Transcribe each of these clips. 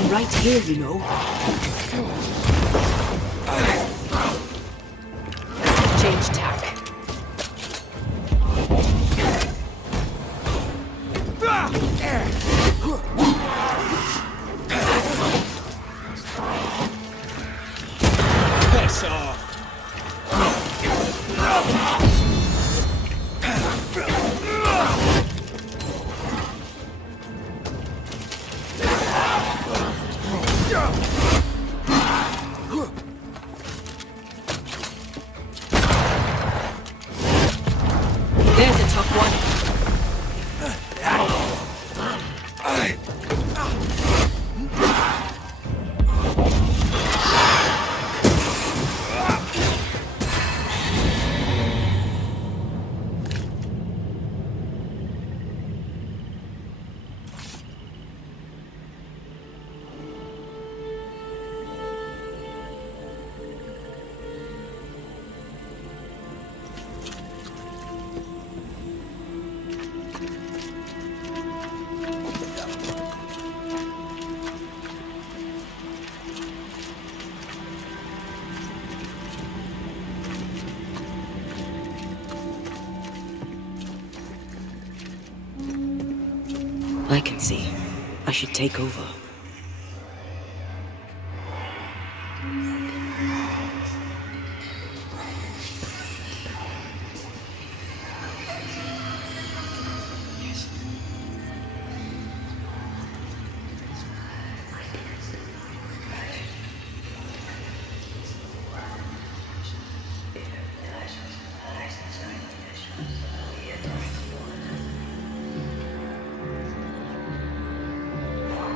I'm right here, you know. Change tack. Piss off! There's a tough one. I can see. I should take over.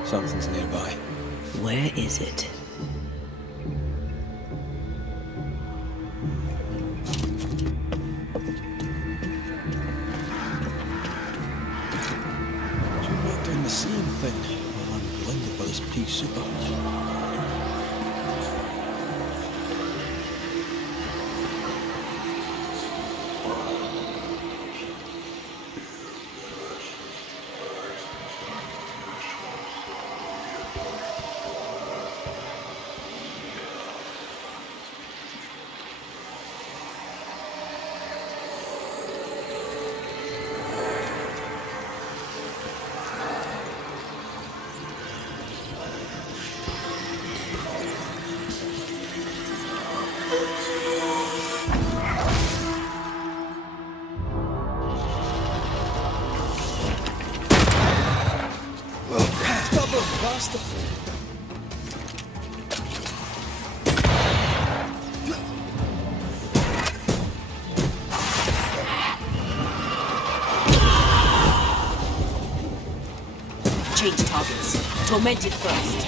Something's nearby. Where is it? Do you mind doing the same thing while I'm blinded by this pea super? Bastard! Change targets. Tormented first.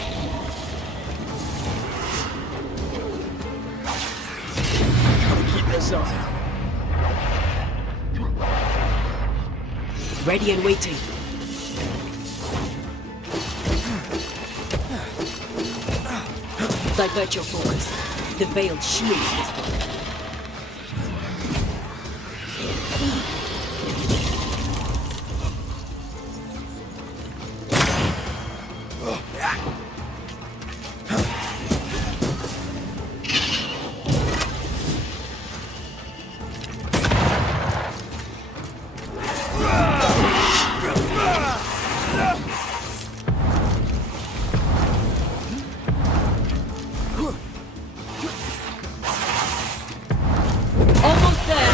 Gotta keep this up. Ready and waiting. Divert your focus. The veiled shield is one. Almost there.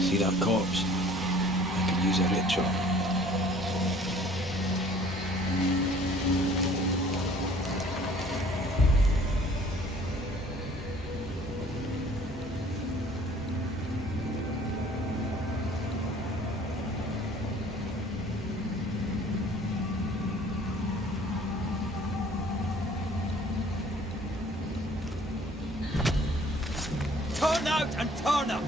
See that corpse? I could use a ritual. Turn out and turn up!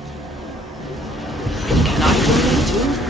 Can I join in too?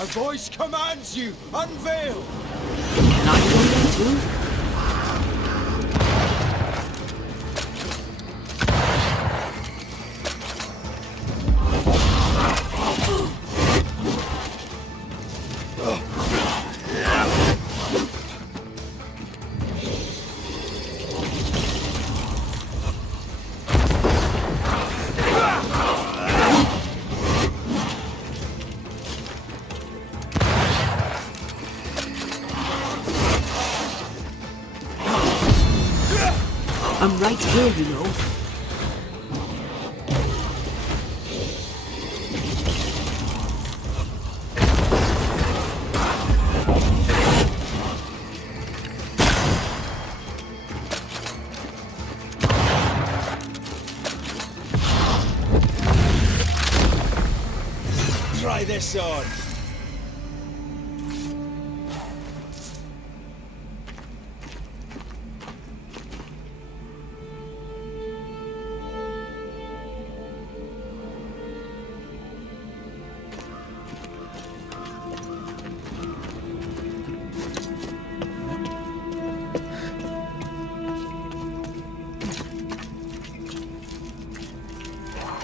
A voice commands you! Unveil! Can I join in too? I'm right here, you know. Try this on!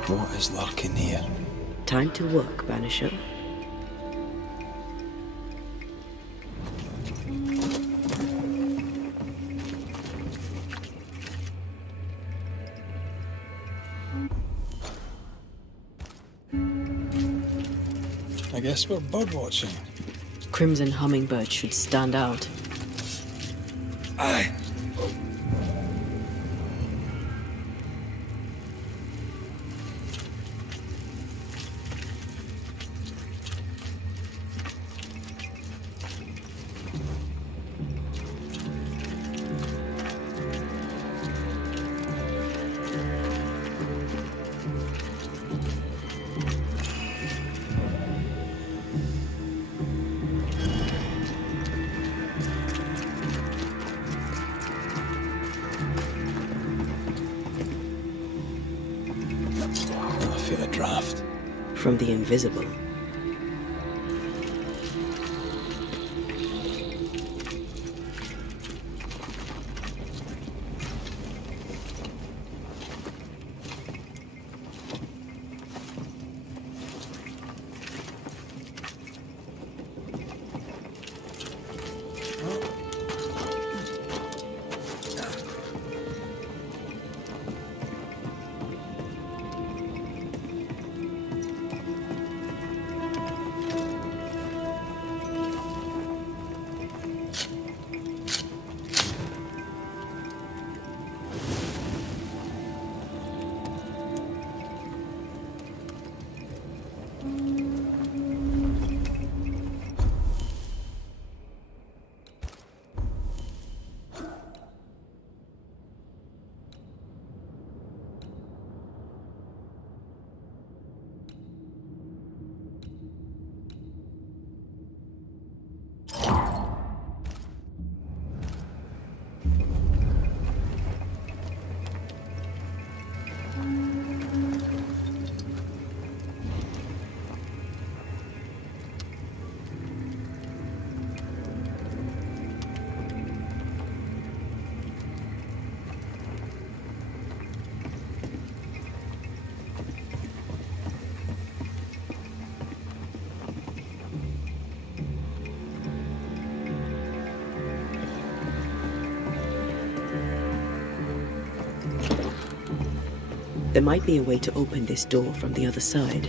What is lurking here? Time to work, Banisher. I guess we're bird watching. Crimson Hummingbird should stand out. Aye. I feel a draft. From the invisible. There might be a way to open this door from the other side.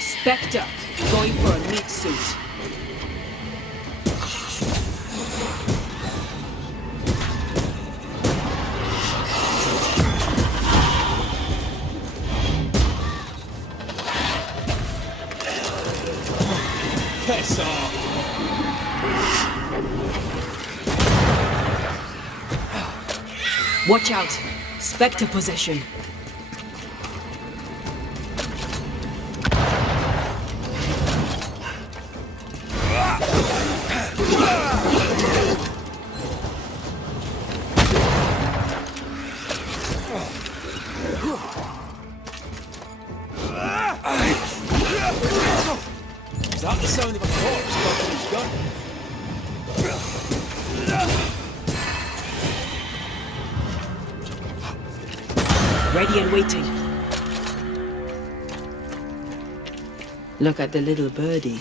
Spectre, going for a meat suit. Piss off! Watch out! Spectre possession. Is that the sound of a corpse cocking his gun? Ready and waiting. Look at the little birdie.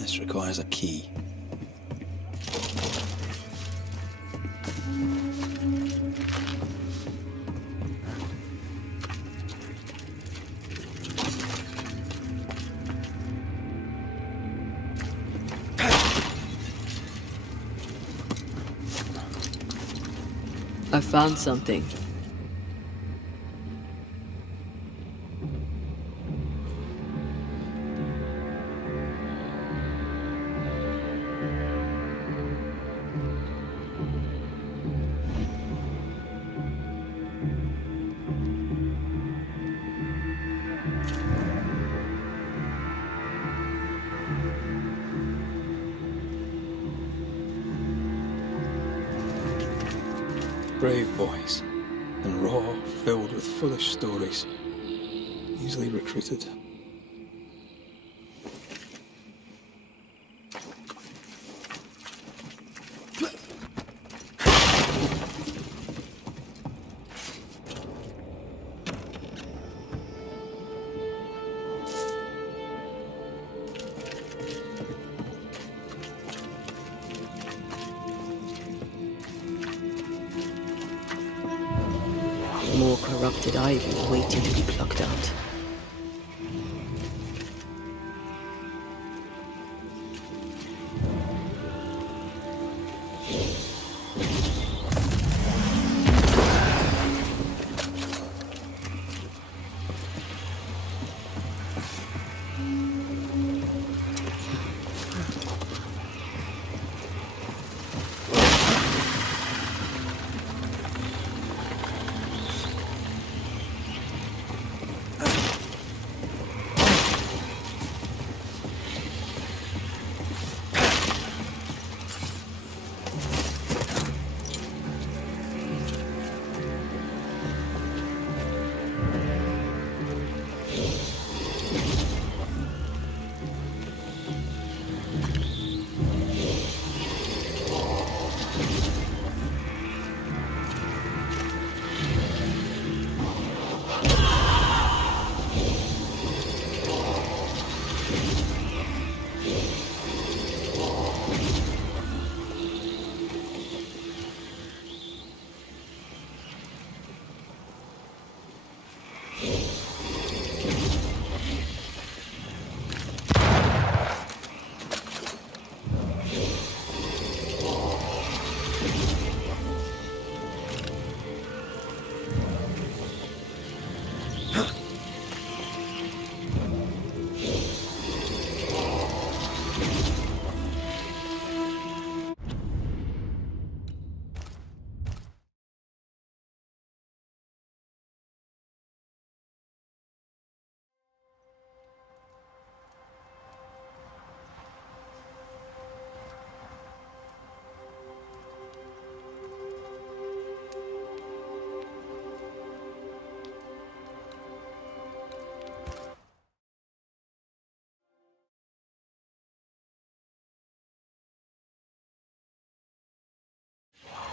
This requires a key. I found something. Brave boys, and raw, filled with foolish stories, easily recruited. corrupted ivy waiting to be plucked out.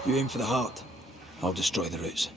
You aim for the heart. I'll destroy the roots.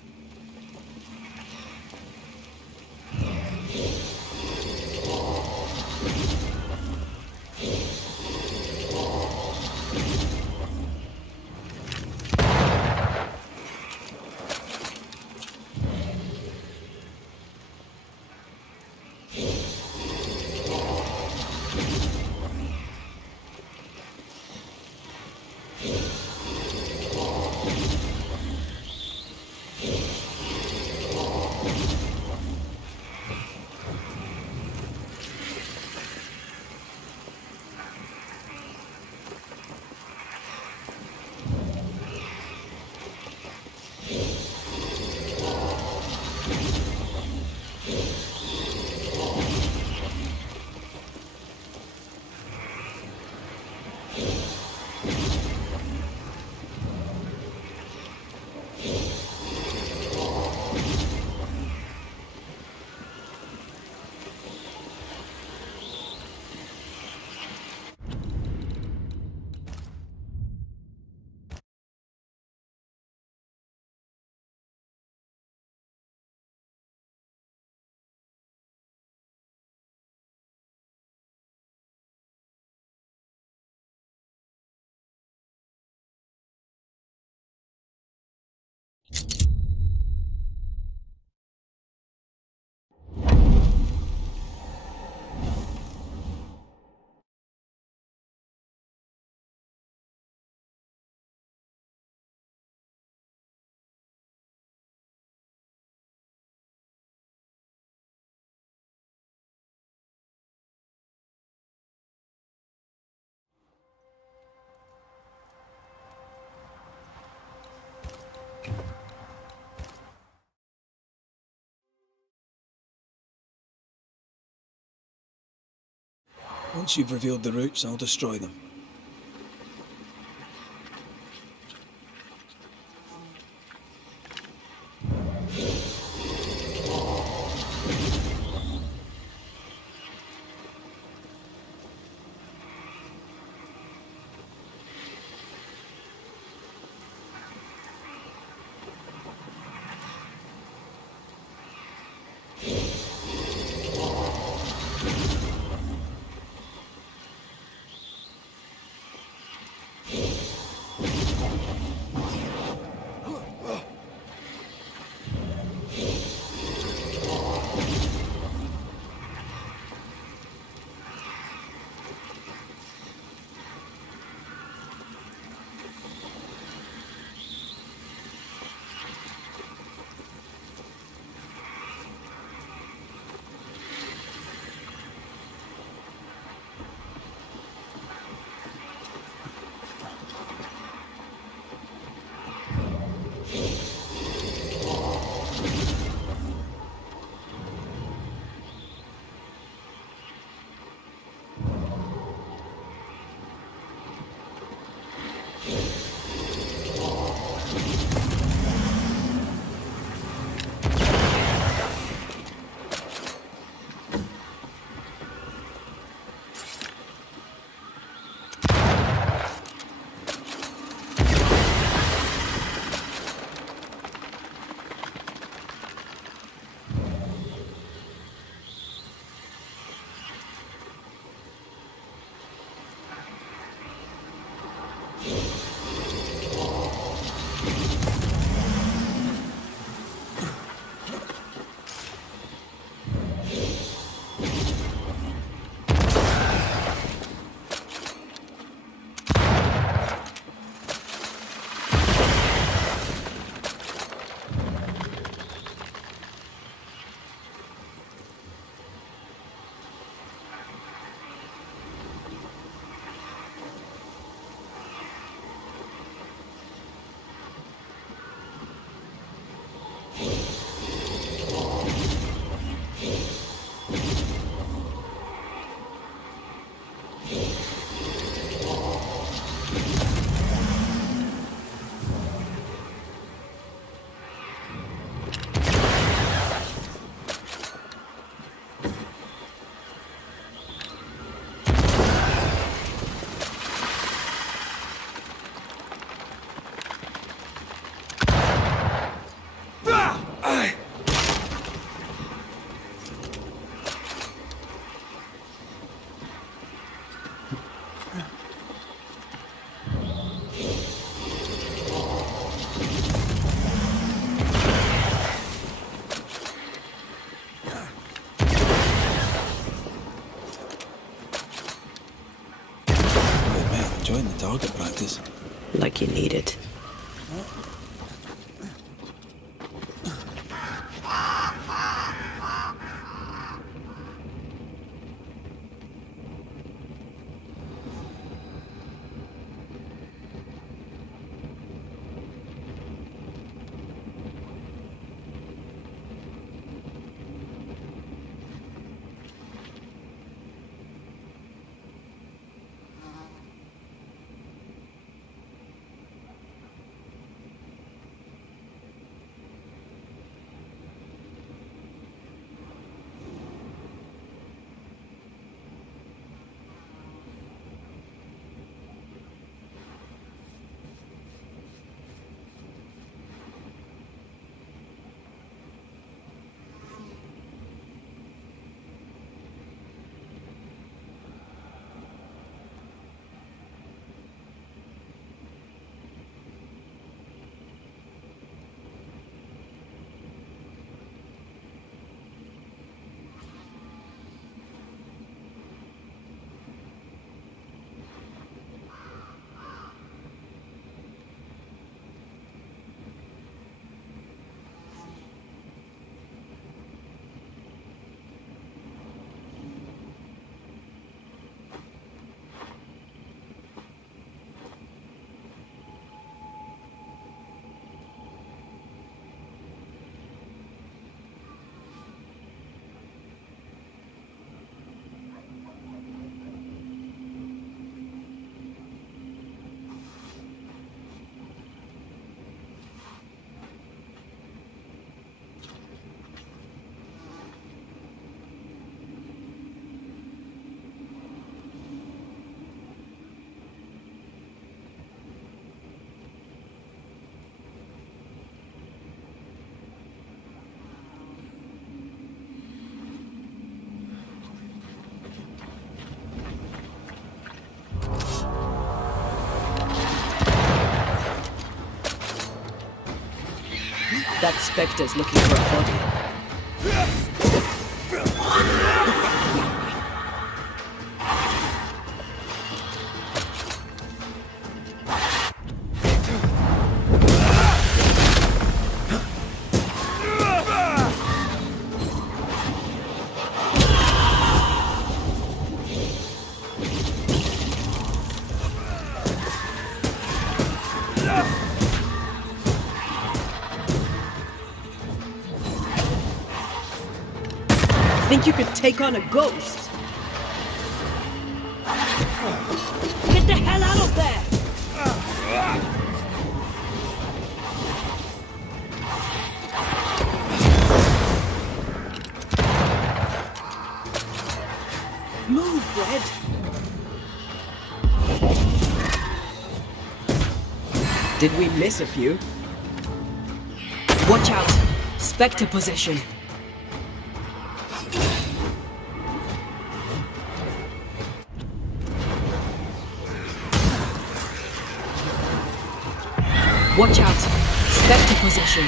Once you've revealed the roots, I'll destroy them. enjoying the target practice. Like you need it. That Spectre's looking for a body. Think you could take on a ghost? Get the hell out of there! Move, Red! Did we miss a few? Watch out! Spectre possession! Watch out! Spectre possession!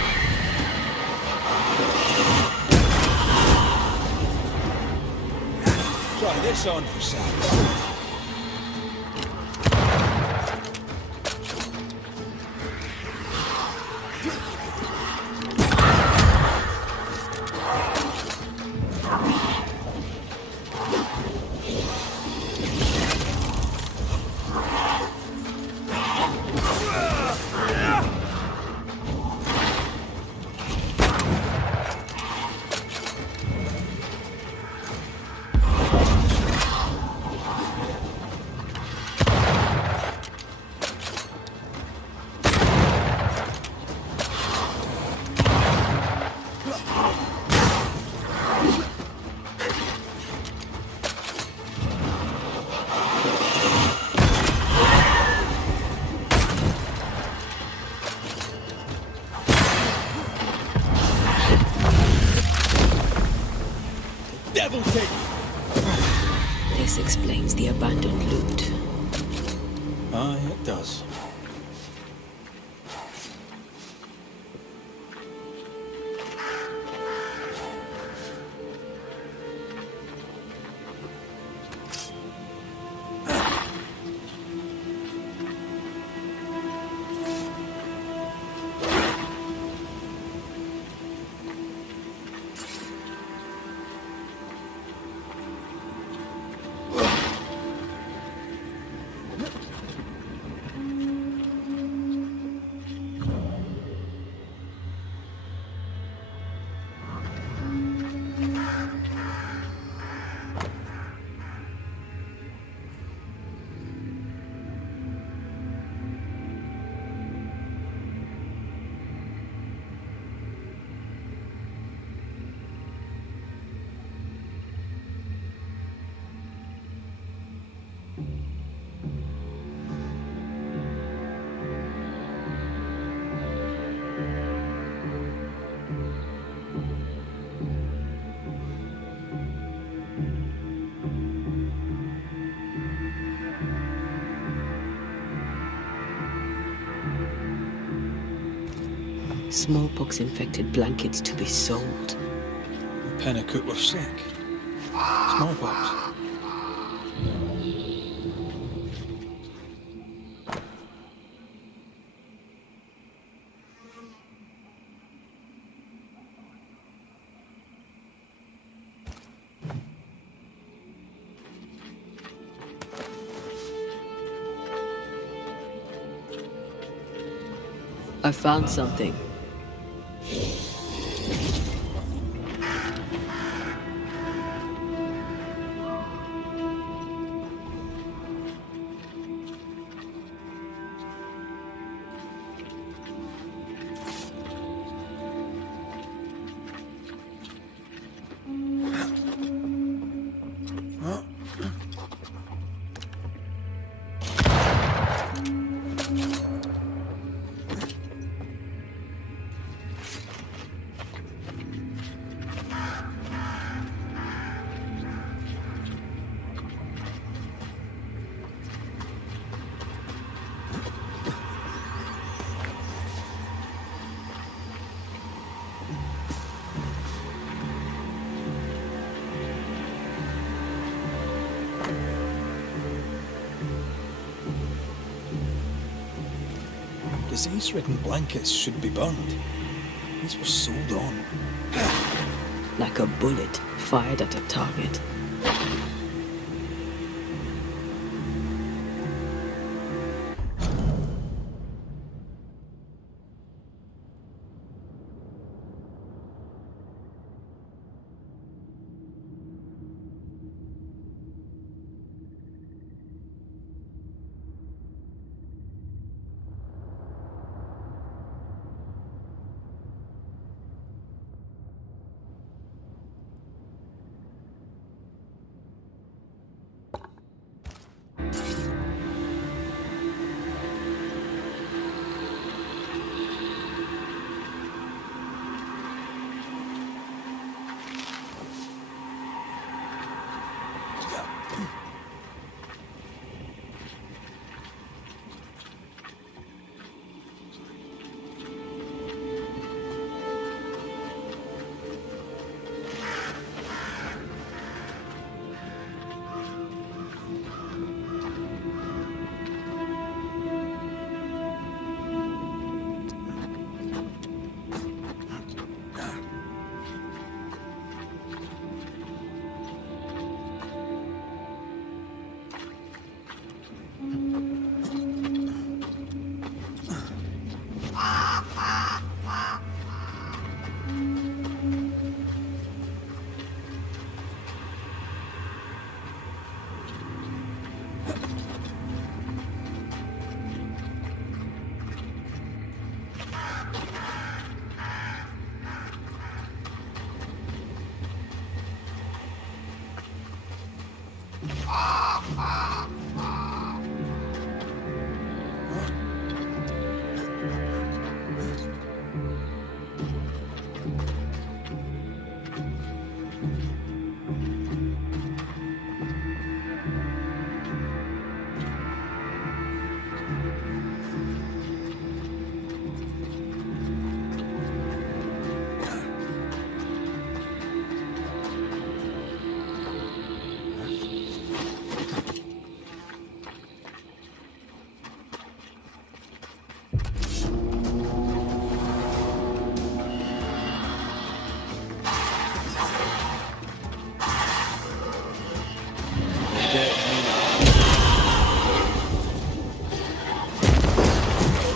Try this on for size. Devil take! This explains the abandoned loot. Aye, it does. smallpox-infected blankets to be sold. Pennicut were sick. Smallpox. I found something. Disease-ridden blankets should be burned. These were sold on. Like a bullet fired at a target.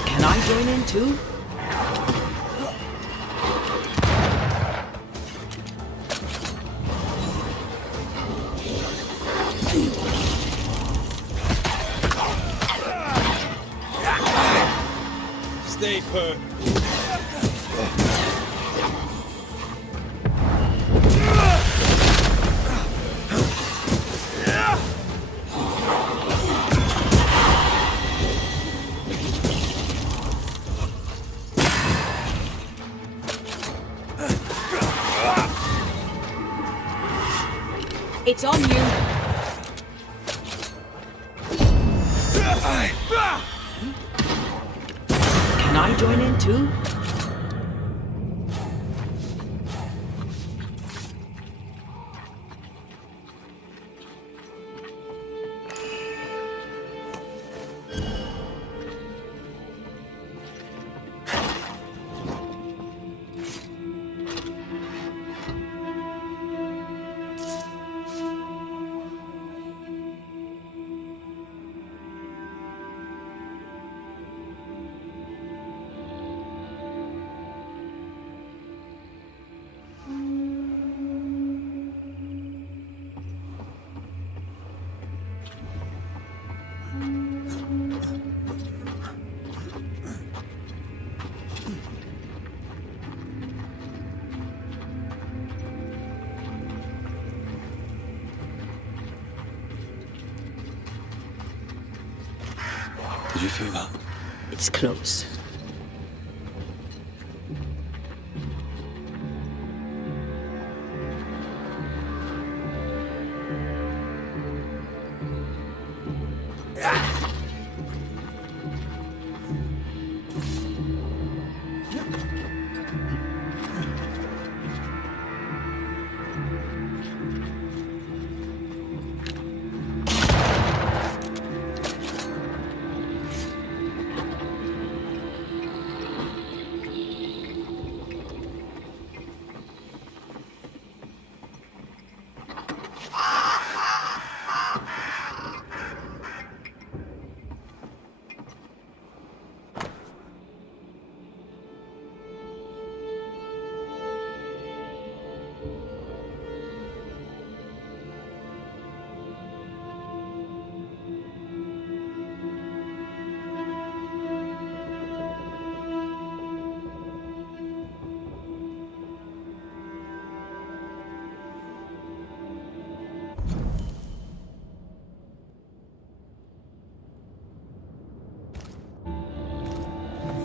Can I join in too? Stay put. It's on you. Can I join in too? Did you feel that? It's close.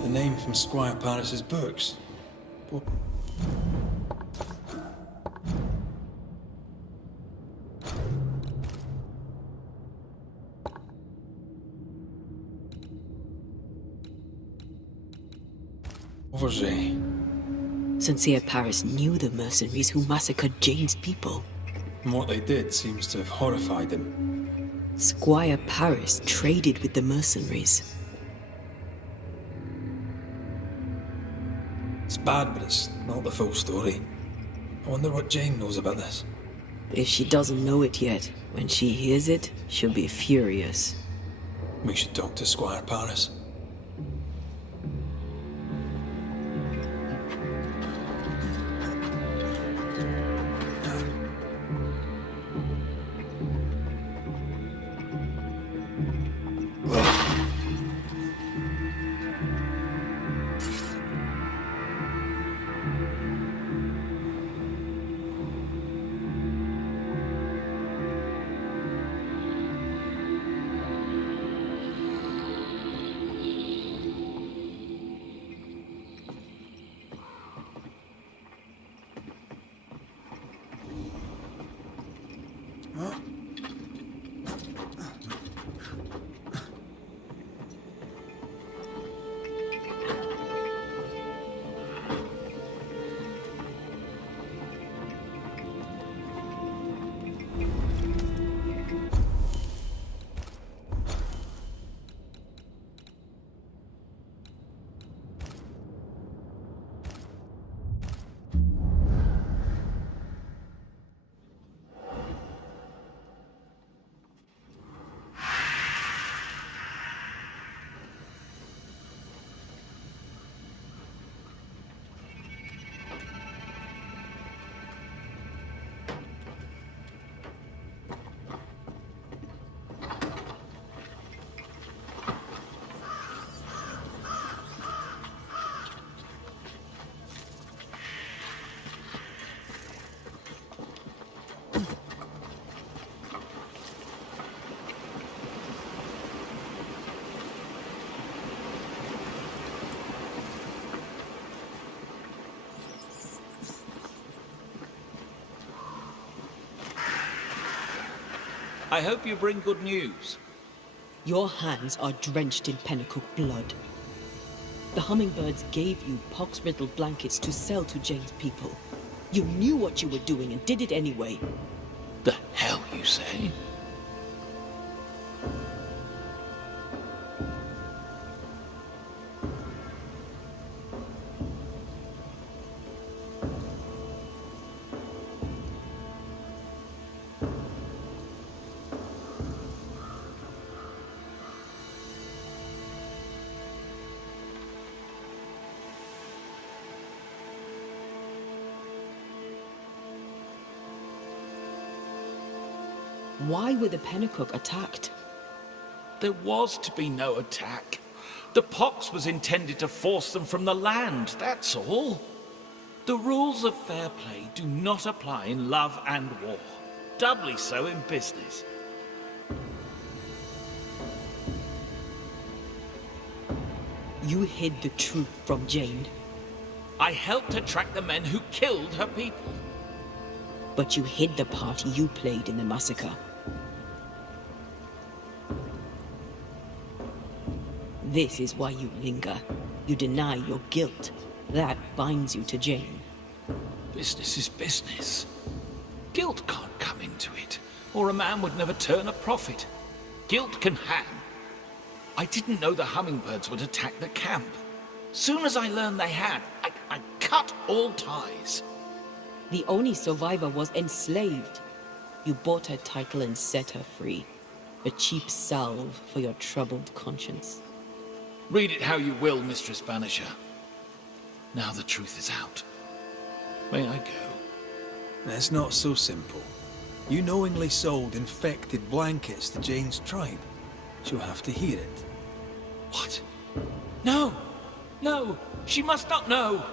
The name from Squire Paris's books. What? Overjay. Sincere Paris knew the mercenaries who massacred Jane's people. And what they did seems to have horrified him. Squire Paris traded with the mercenaries. It's bad, but it's not the full story. I wonder what Jane knows about this. If she doesn't know it yet, when she hears it, she'll be furious. We should talk to Squire Paris. I hope you bring good news. Your hands are drenched in Pennacook blood. The hummingbirds gave you pox-riddled blankets to sell to Jane's people. You knew what you were doing and did it anyway. The hell you say? Why were the Pennacook attacked? There was to be no attack. The pox was intended to force them from the land, that's all. The rules of fair play do not apply in love and war. Doubly so in business. You hid the truth from Jane, I helped her track the men who killed her people. but you hid the part you played in the massacre. This is why you linger. You deny your guilt. That binds you to Jane. Business is business. Guilt can't come into it, or a man would never turn a profit. Guilt can hang. I didn't know the hummingbirds would attack the camp. Soon as I learned they had, I cut all ties. The only survivor was enslaved. You bought her title and set her free. A cheap salve for your troubled conscience. Read it how you will, Mistress Banisher. Now the truth is out. May I go? It's not so simple. You knowingly sold infected blankets to Jane's tribe. She'll have to hear it. What? No! No! She must not know!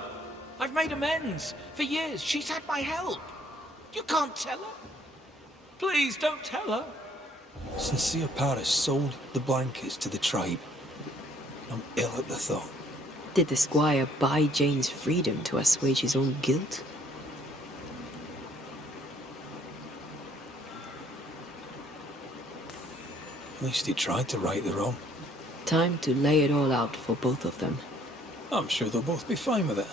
I've made amends. For years, she's had my help. You can't tell her. Please don't tell her. Sincere Paris sold the blankets to the tribe. I'm ill at the thought. Did the squire buy Jane's freedom to assuage his own guilt? At least he tried to right the wrong. Time to lay it all out for both of them. I'm sure they'll both be fine with it.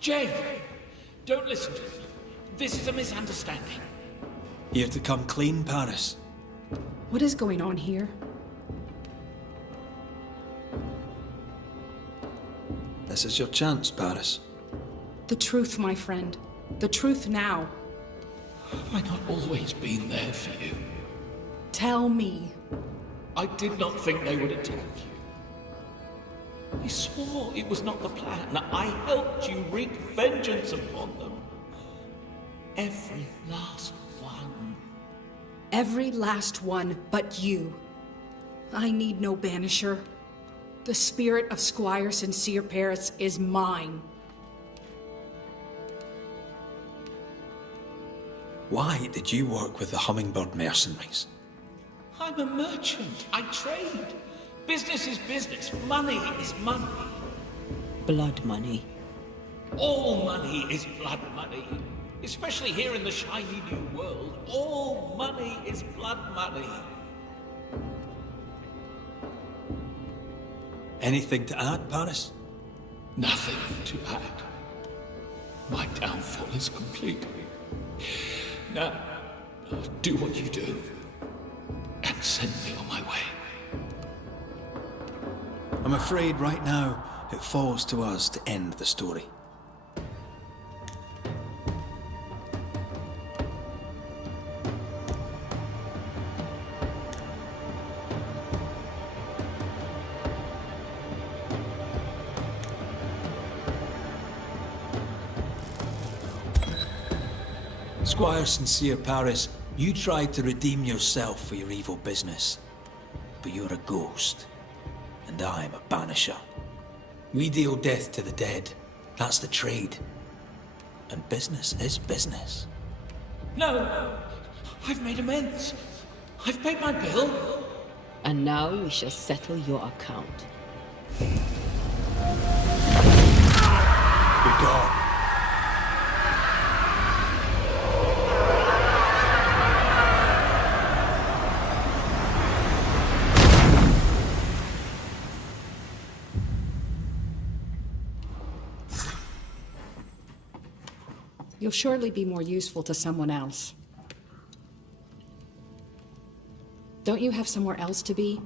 Jane! Don't listen to me. This is a misunderstanding. Here to come clean, Paris. What is going on here? This is your chance, Paris. The truth, my friend. The truth now. Have I not always been there for you? Tell me. I did not think they would attack you. I swore it was not the plan. I helped you wreak vengeance upon them. Every last one. Every last one but you. I need no banisher. The spirit of Squire Sincere Paris is mine. Why did you work with the Hummingbird mercenaries? I'm a merchant. I trade. Business is business. Money is money. Blood money. All money is blood money. Especially here in the shiny new world. All money is blood money. Anything to add, Paris? Nothing to add. My downfall is complete. Now, do what you do. And send me on my way. I'm afraid right now it falls to us to end the story. Squire Sincere Paris, you tried to redeem yourself for your evil business. But you're a ghost, and I'm a banisher. We deal death to the dead. That's the trade. And business is business. No! I've made amends. I've paid my bill. And now we shall settle your account. Be gone. You'll surely be more useful to someone else. Don't you have somewhere else to be?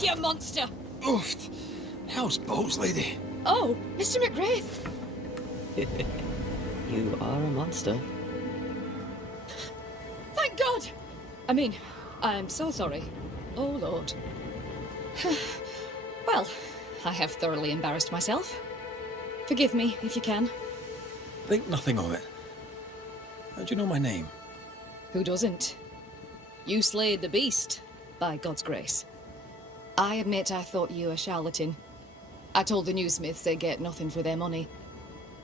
You monster! Oof! How's Bones, lady? Oh, Mr. McGrath! You are a monster. Thank God! I mean, I'm so sorry. Oh, Lord. Well, I have thoroughly embarrassed myself. Forgive me, if you can. Think nothing of it. How do you know my name? Who doesn't? You slayed the beast, by God's grace. I admit I thought you a charlatan. I told the newsmiths they get nothing for their money.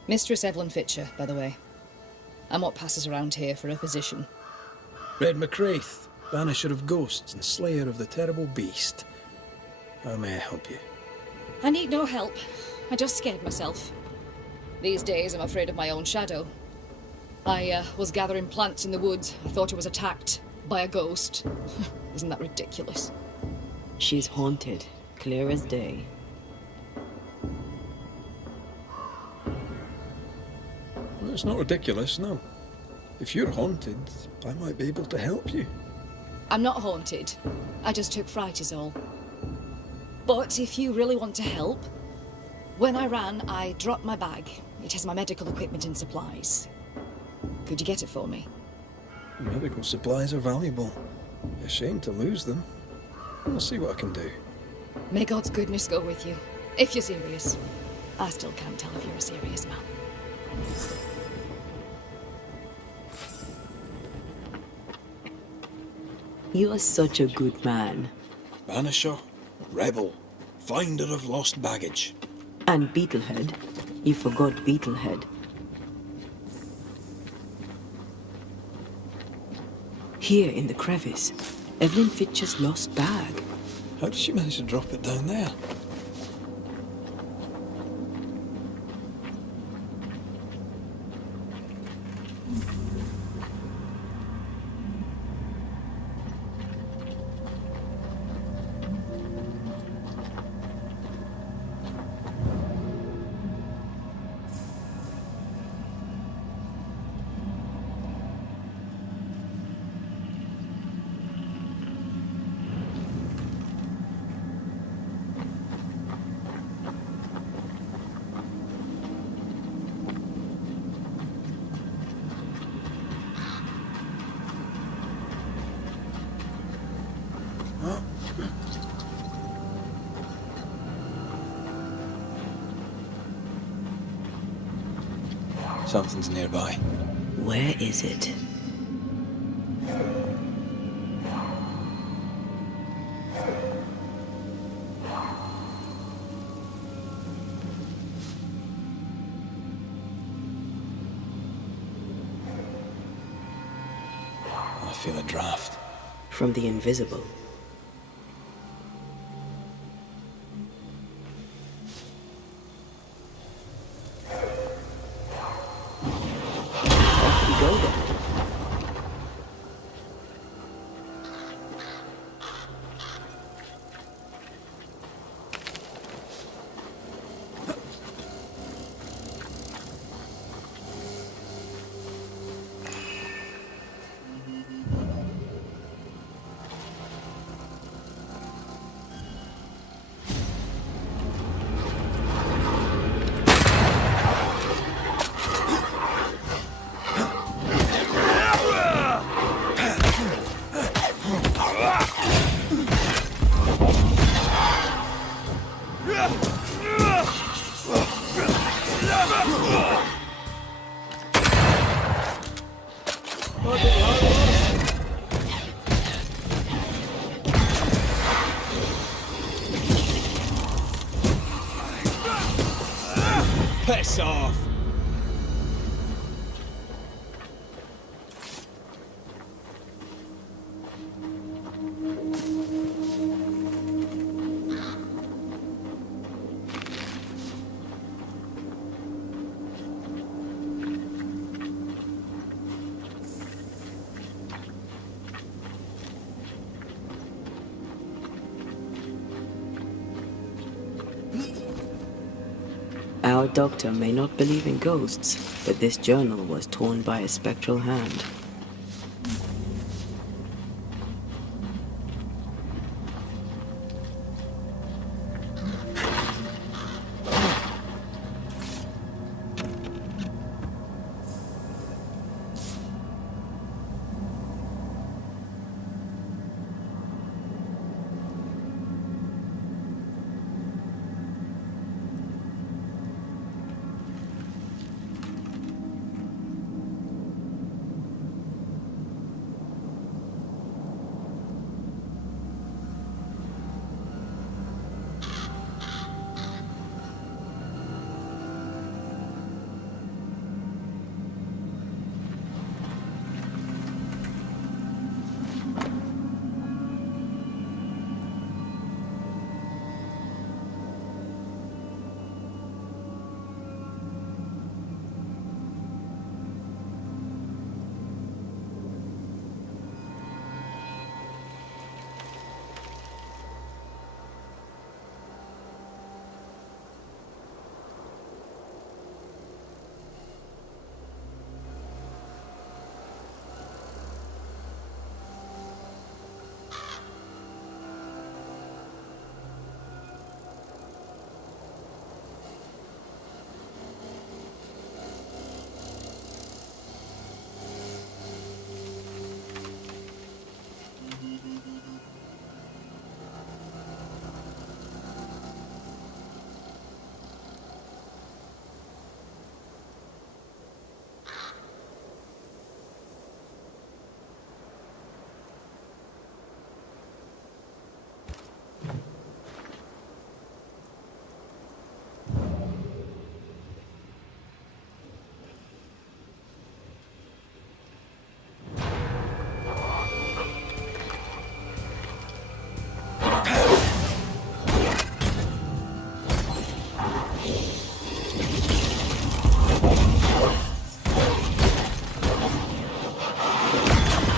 Mistress Evelyn Fitcher, by the way. I'm what passes around here for a physician. Red McCraith, banisher of ghosts and slayer of the terrible beast. How may I help you? I need no help. I just scared myself. These days I'm afraid of my own shadow. I was gathering plants in the woods. I thought I was attacked by a ghost. Isn't that ridiculous? She's haunted, clear as day. Well, it's not ridiculous, no. If you're haunted, I might be able to help you. I'm not haunted. I just took fright is all. But if you really want to help, when I ran, I dropped my bag. It has my medical equipment and supplies. Could you get it for me? Medical supplies are valuable. A shame to lose them. I'll see what I can do. May God's goodness go with you. If you're serious. I still can't tell if you're a serious man. You are such a good man. Banisher, rebel, finder of lost baggage. And Beetlehead. You forgot Beetlehead. Here in the crevice, Evelyn Fitcher's lost bag. How did she manage to drop it down there? Something's nearby. Where is it? I feel a draft. From the invisible. Off we go then. Piss off! Our doctor may not believe in ghosts, but this journal was torn by a spectral hand.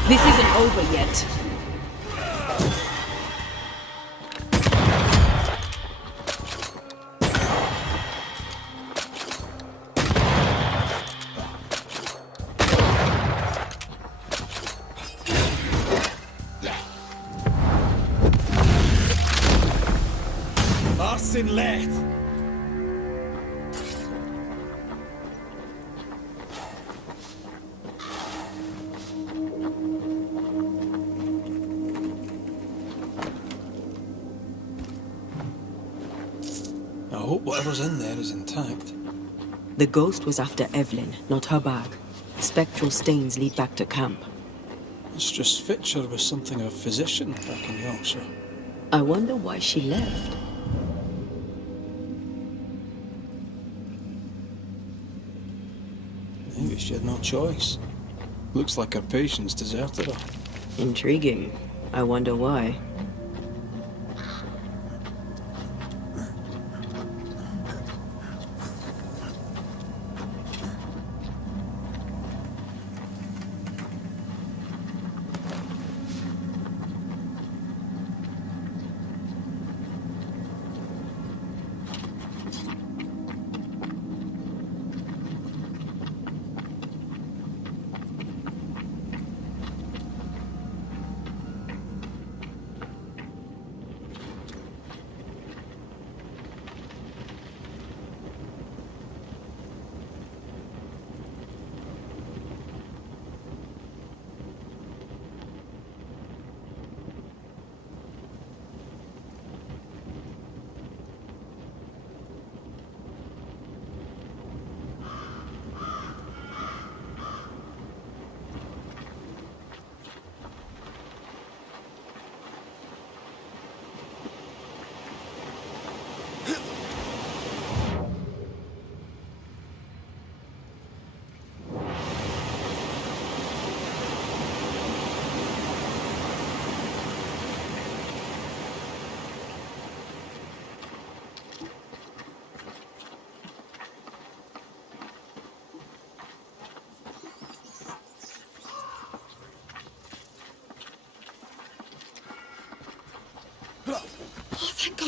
This isn't over yet. Arsen left! I hope whatever's in there is intact. The ghost was after Evelyn, not her bag. Spectral stains lead back to camp. Mistress Fitcher was something of a physician back in Yorkshire. I wonder why she left. Maybe she had no choice. Looks like her patients deserted her. Intriguing. I wonder why.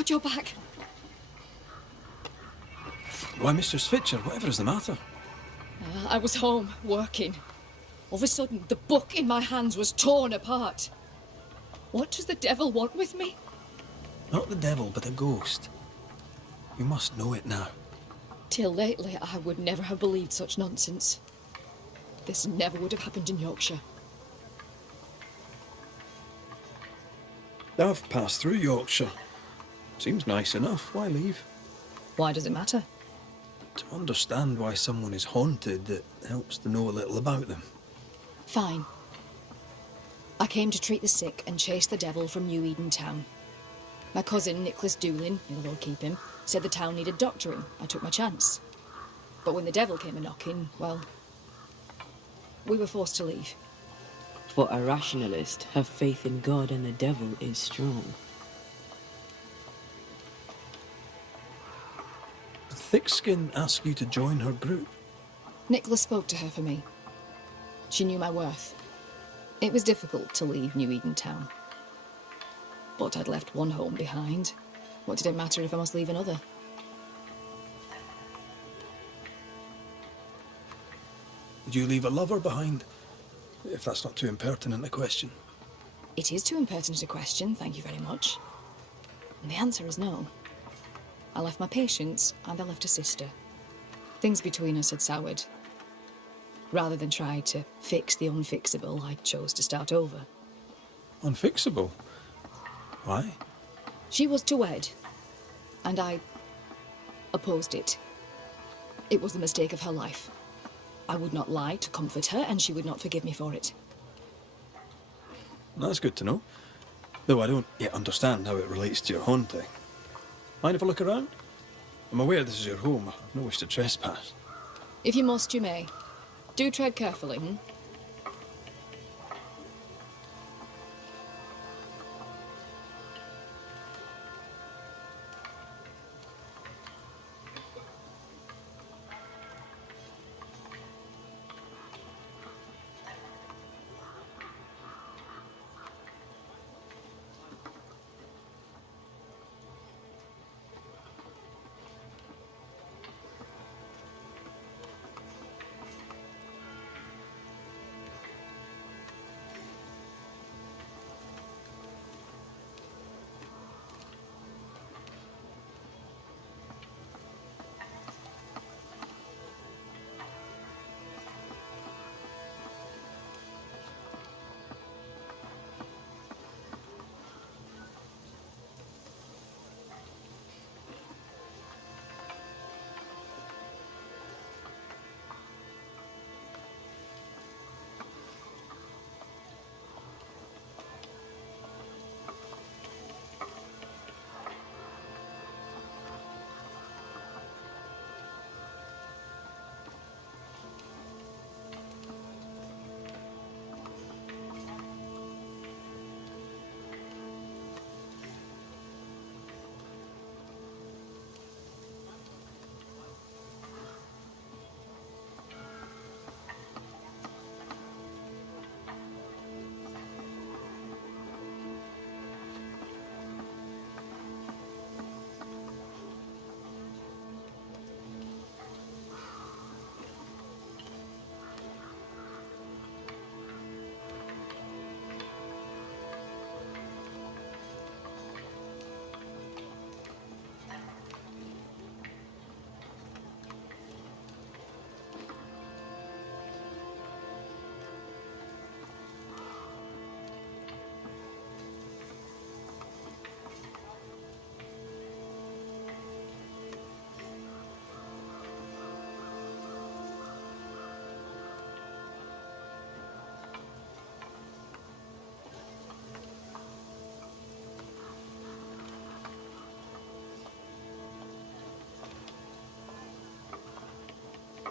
got your back. Why, Mistress Fitcher, whatever is the matter? I was home, working. All of a sudden, the book in my hands was torn apart. What does the devil want with me? Not the devil, but a ghost. You must know it now. Till lately, I would never have believed such nonsense. This never would have happened in Yorkshire. I've passed through Yorkshire. Seems nice enough. Why leave? Why does it matter? To understand why someone is haunted, it helps to know a little about them. Fine. I came to treat the sick and chase the devil from New Eden Town. My cousin, Nicholas Doolin, may the Lord keep him, said the town needed doctoring. I took my chance. But when the devil came a-knocking, well, we were forced to leave. For a rationalist, her faith in God and the devil is strong. Did Thickskin ask you to join her group? Nicholas spoke to her for me. She knew my worth. It was difficult to leave New Eden Town. But I'd left one home behind. What did it matter if I must leave another? Did you leave a lover behind? If that's not too impertinent a question. It is too impertinent a question, thank you very much. And the answer is no. I left my patients, and I left a sister. Things between us had soured. Rather than try to fix the unfixable, I chose to start over. Unfixable? Why? She was to wed, and I opposed it. It was the mistake of her life. I would not lie to comfort her, and she would not forgive me for it. That's good to know. Though I don't yet understand how it relates to your haunting. Mind if I look around? I'm aware this is your home. I've no wish to trespass. If you must, you may. Do tread carefully,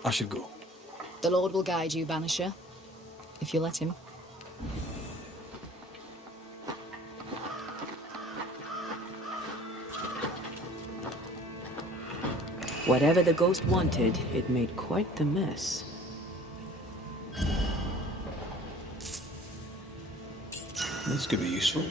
I should go. The Lord will guide you, Banisher, if you let him. Whatever the ghost wanted, it made quite the mess. This could be useful.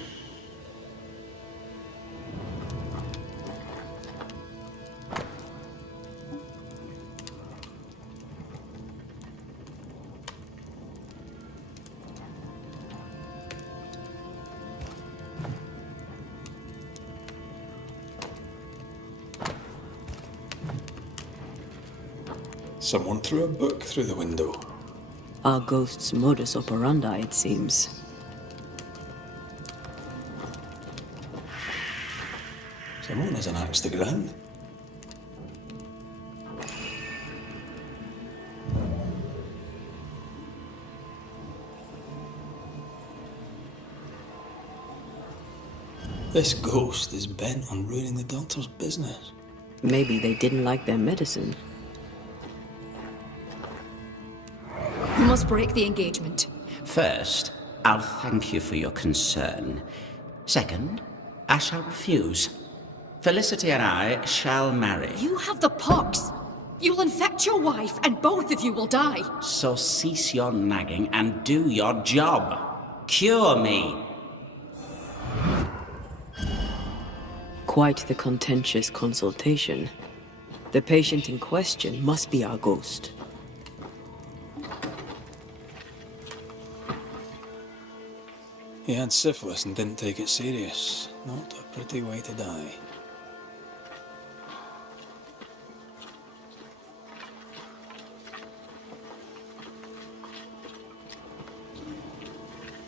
Someone threw a book through the window. Our ghost's modus operandi, it seems. Someone has an axe to grind. This ghost is bent on ruining the doctor's business. Maybe they didn't like their medicine. You must break the engagement. First, I'll thank you for your concern. Second, I shall refuse. Felicity and I shall marry. You have the pox. You'll infect your wife, and both of you will die. So cease your nagging and do your job. Cure me. Quite the contentious consultation. The patient in question must be our ghost. He had syphilis and didn't take it serious. Not a pretty way to die.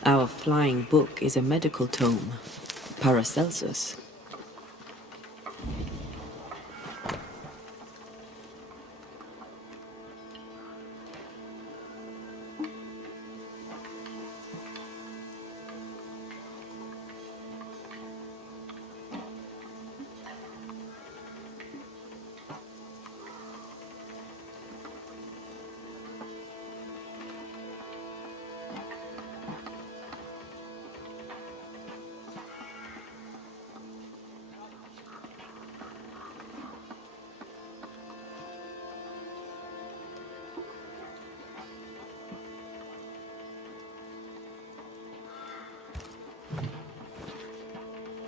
Our flying book is a medical tome, Paracelsus.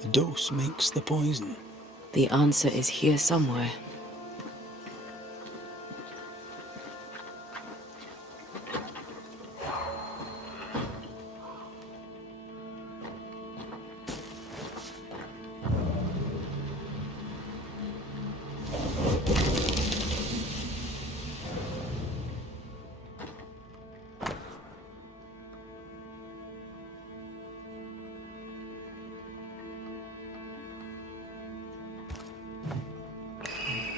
The dose makes the poison. The answer is here somewhere.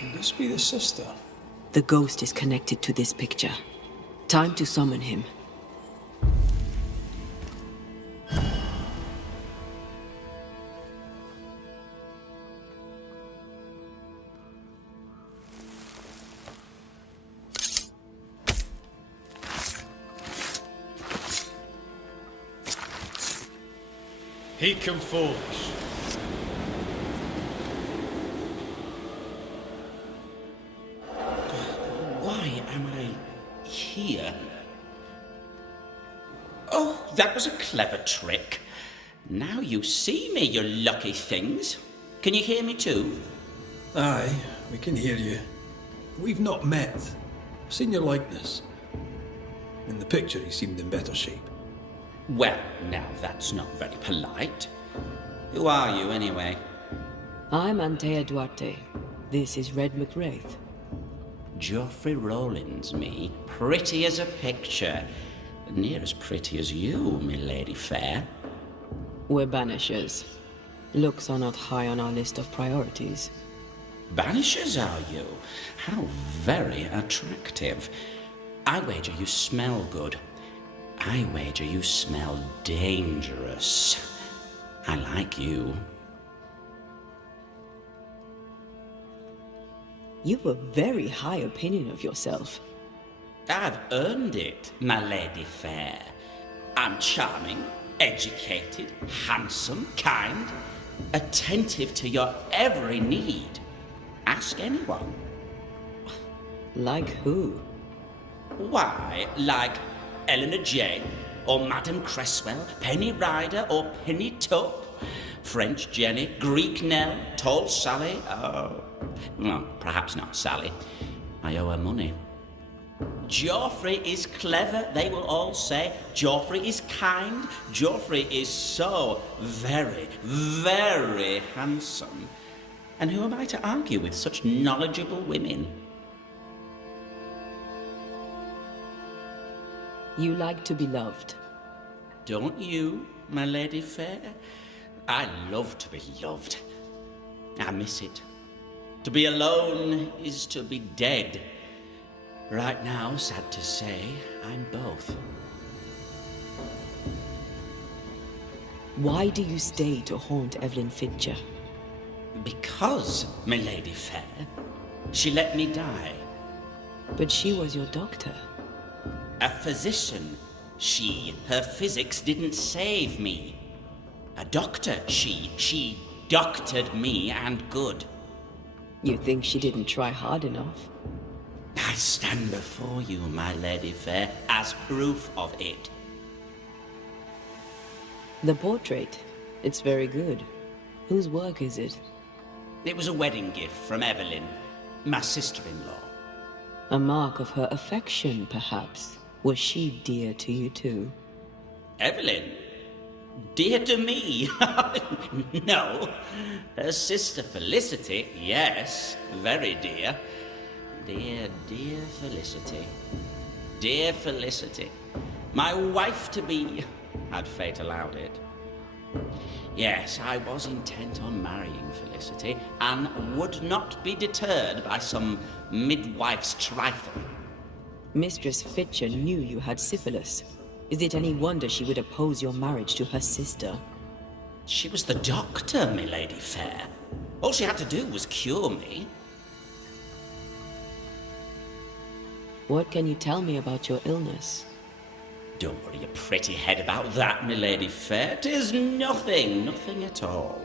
Could this be the sister? The ghost is connected to this picture. Time to summon him. He come forward. Why am I here? Oh, that was a clever trick. Now you see me, you lucky things. Can you hear me too? Aye, we can hear you. We've not met. I've seen your likeness. In the picture, he seemed in better shape. Well, now that's not very polite. Who are you, anyway? I'm Antea Duarte. This is Red McWraith. Geoffrey Rollins, me. Pretty as a picture. Near as pretty as you, me lady fair. We're banishers. Looks are not high on our list of priorities. Banishers, are you? How very attractive. I wager you smell good. I wager you smell dangerous. I like you. You've a very high opinion of yourself. I've earned it, my lady fair. I'm charming, educated, handsome, kind, attentive to your every need. Ask anyone. Like who? Why, like Eleanor Jane, or Madame Cresswell, Penny Ryder, or Penny Tup, French Jenny, Greek Nell, Tall Sally, well, perhaps not Sally. I owe her money. Geoffrey is clever, they will all say. Geoffrey is kind. Geoffrey is so very, very handsome. And who am I to argue with such knowledgeable women? You like to be loved. Don't you, my lady fair? I love to be loved. I miss it. To be alone is to be dead. Right now, sad to say, I'm both. Why do you stay to haunt Evelyn Fitcher? Because, my lady fair, she let me die. But she was your doctor. A physician, her physics didn't save me. A doctor, she doctored me and good. You think she didn't try hard enough? I stand before you, my lady fair, as proof of it. The portrait. It's very good. Whose work is it? It was a wedding gift from Evelyn, my sister-in-law. A mark of her affection, perhaps. Was she dear to you too? Evelyn? Dear to me? No. Her sister Felicity, yes, very dear. Dear, dear Felicity. Dear Felicity. My wife-to-be, had fate allowed it. Yes, I was intent on marrying Felicity, and would not be deterred by some midwife's trifle. Mistress Fitcher knew you had syphilis. Is it any wonder she would oppose your marriage to her sister? She was the doctor, my lady fair. All she had to do was cure me. What can you tell me about your illness? Don't worry your pretty head about that, my lady fair. 'Tis nothing, nothing at all.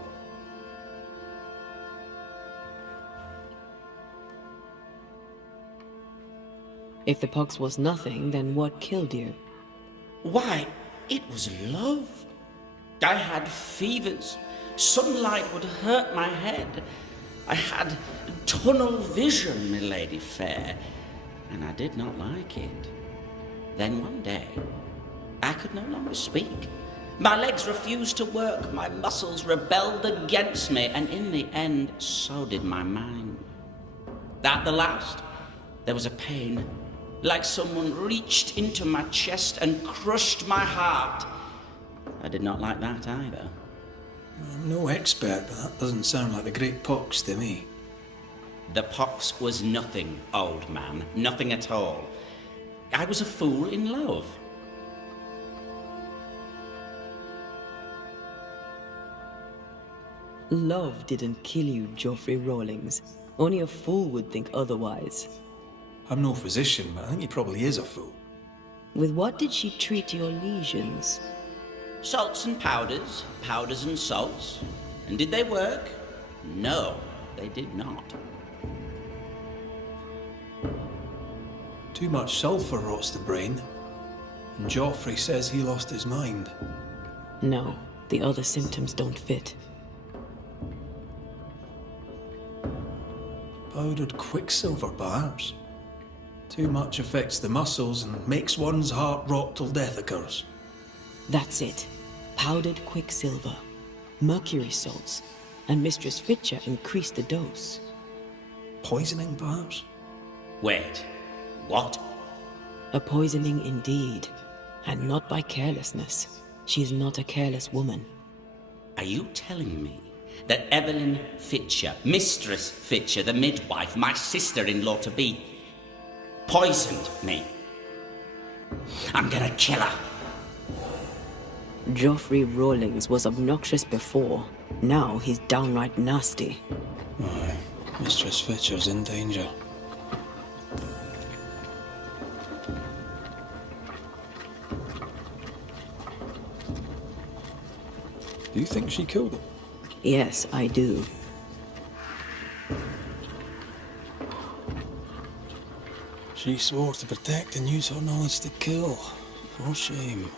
If the pox was nothing, then what killed you? Why, it was love. I had fevers. Sunlight would hurt my head. I had tunnel vision, my lady fair, and I did not like it. Then one day, I could no longer speak. My legs refused to work, my muscles rebelled against me, and in the end, so did my mind. At the last, there was a pain, like someone reached into my chest and crushed my heart. I did not like that either. I'm no expert, but that doesn't sound like the Great Pox to me. The pox was nothing, old man, nothing at all. I was a fool in love. Love didn't kill you, Geoffrey Rawlings. Only a fool would think otherwise. I'm no physician, but I think he probably is a fool. With what did she treat your lesions? Salts and powders, powders and salts. And did they work? No, they did not. Too much sulfur rots the brain. And Joffrey says he lost his mind. No, the other symptoms don't fit. Powdered quicksilver, perhaps. Too much affects the muscles and makes one's heart rot till death occurs. That's it. Powdered quicksilver, mercury salts, and Mistress Fitcher increased the dose. Poisoning, perhaps? Wait, what? A poisoning indeed, and not by carelessness. She is not a careless woman. Are you telling me that Evelyn Fitcher, Mistress Fitcher, the midwife, my sister-in-law to be, poisoned me? I'm gonna kill her. Geoffrey Rawlings was obnoxious before. Now he's downright nasty. Aye, Mistress Fitcher's in danger. Do you think she killed him? Yes, I do. She swore to protect and use her knowledge to kill. For shame.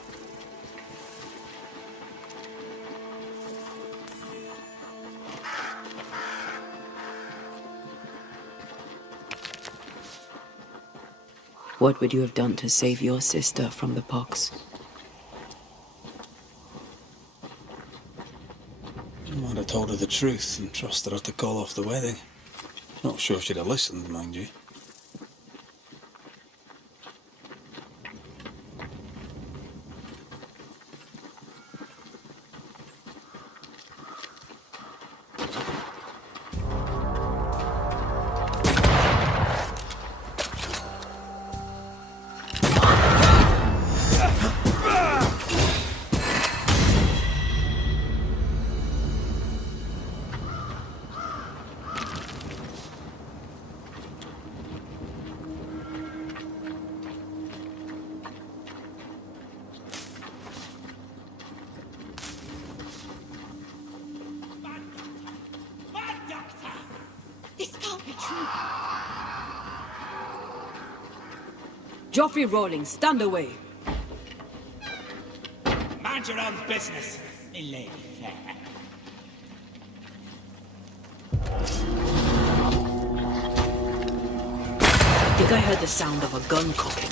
What would you have done to save your sister from the pox? I might have told her the truth and trusted her to call off the wedding. Not sure she'd have listened, mind you. be true. Joffrey Rawlings, stand away. Mind your own business, me lady fair. I think I heard the sound of a gun cocking.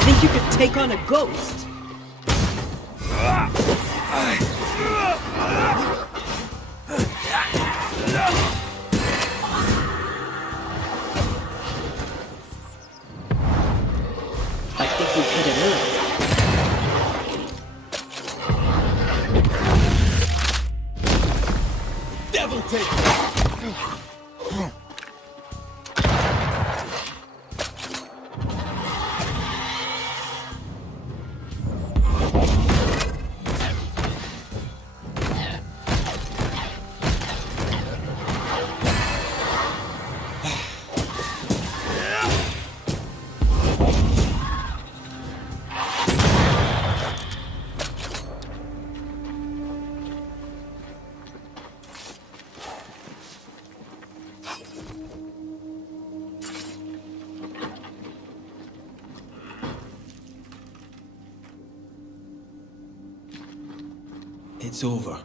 Think you could take on a ghost? I think we've hit a nerve. Devil take It's over.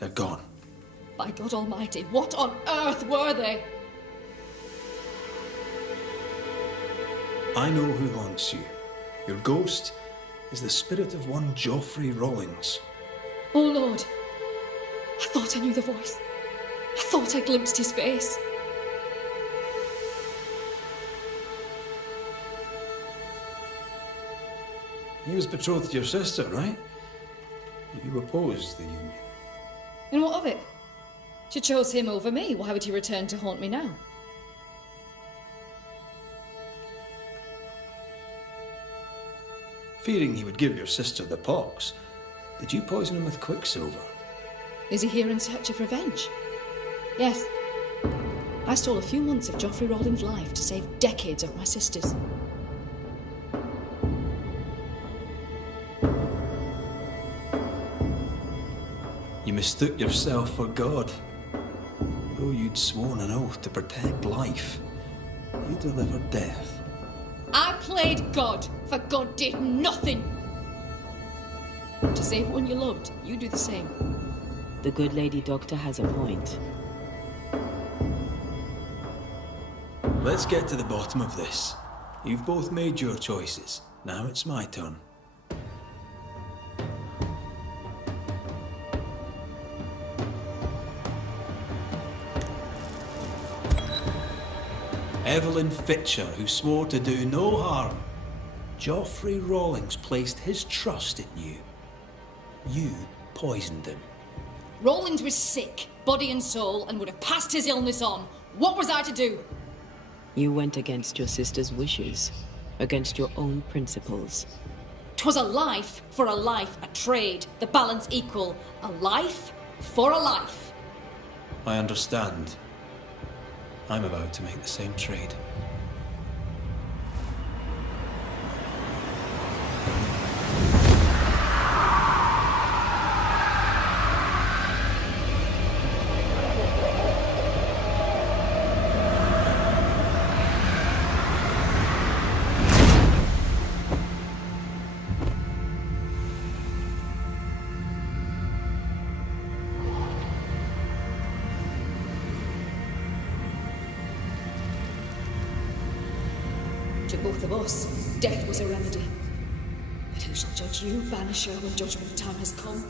They're gone. By God Almighty, what on earth were they? I know who haunts you. Your ghost is the spirit of one Joffrey Rawlings. Oh Lord, I thought I knew the voice. I thought I glimpsed his face. He was betrothed to your sister, right? You opposed the union. And what of it? She chose him over me. Why would he return to haunt me now? Fearing he would give your sister the pox, did you poison him with quicksilver? Is he here in search of revenge? Yes. I stole a few months of Joffrey Rawlings' life to save decades of my sister's. You mistook yourself for God. Though you'd sworn an oath to protect life, you delivered death. I played God, for God did nothing. To save one you loved, you do the same. The good lady doctor has a point. Let's get to the bottom of this. You've both made your choices. Now it's my turn. Evelyn Fitcher, who swore to do no harm. Joffrey Rawlings placed his trust in you. You poisoned him. Rawlings was sick, body and soul, and would have passed his illness on. What was I to do? You went against your sister's wishes, against your own principles. 'Twas a life for a life, a trade, the balance equal. A life for a life. I understand. I'm about to make the same trade. To both of us, death was a remedy. But who shall judge you, Banisher, when judgment time has come?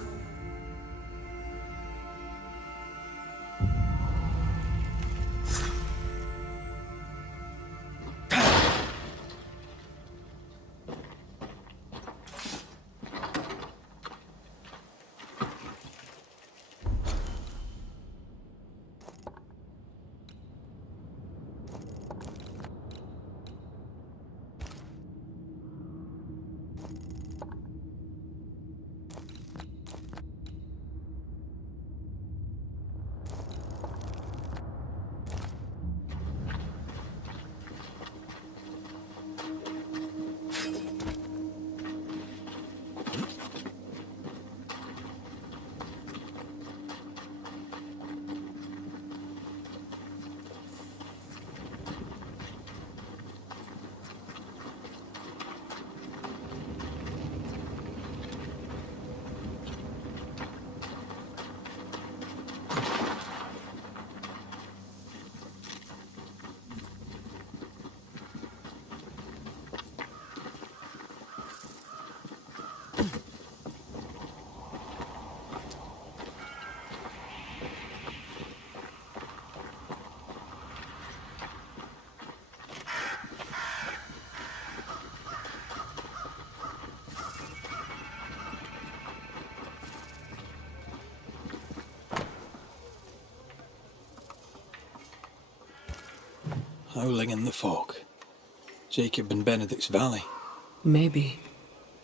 howling in the fog. Jacob and Benedict's Valley. Maybe.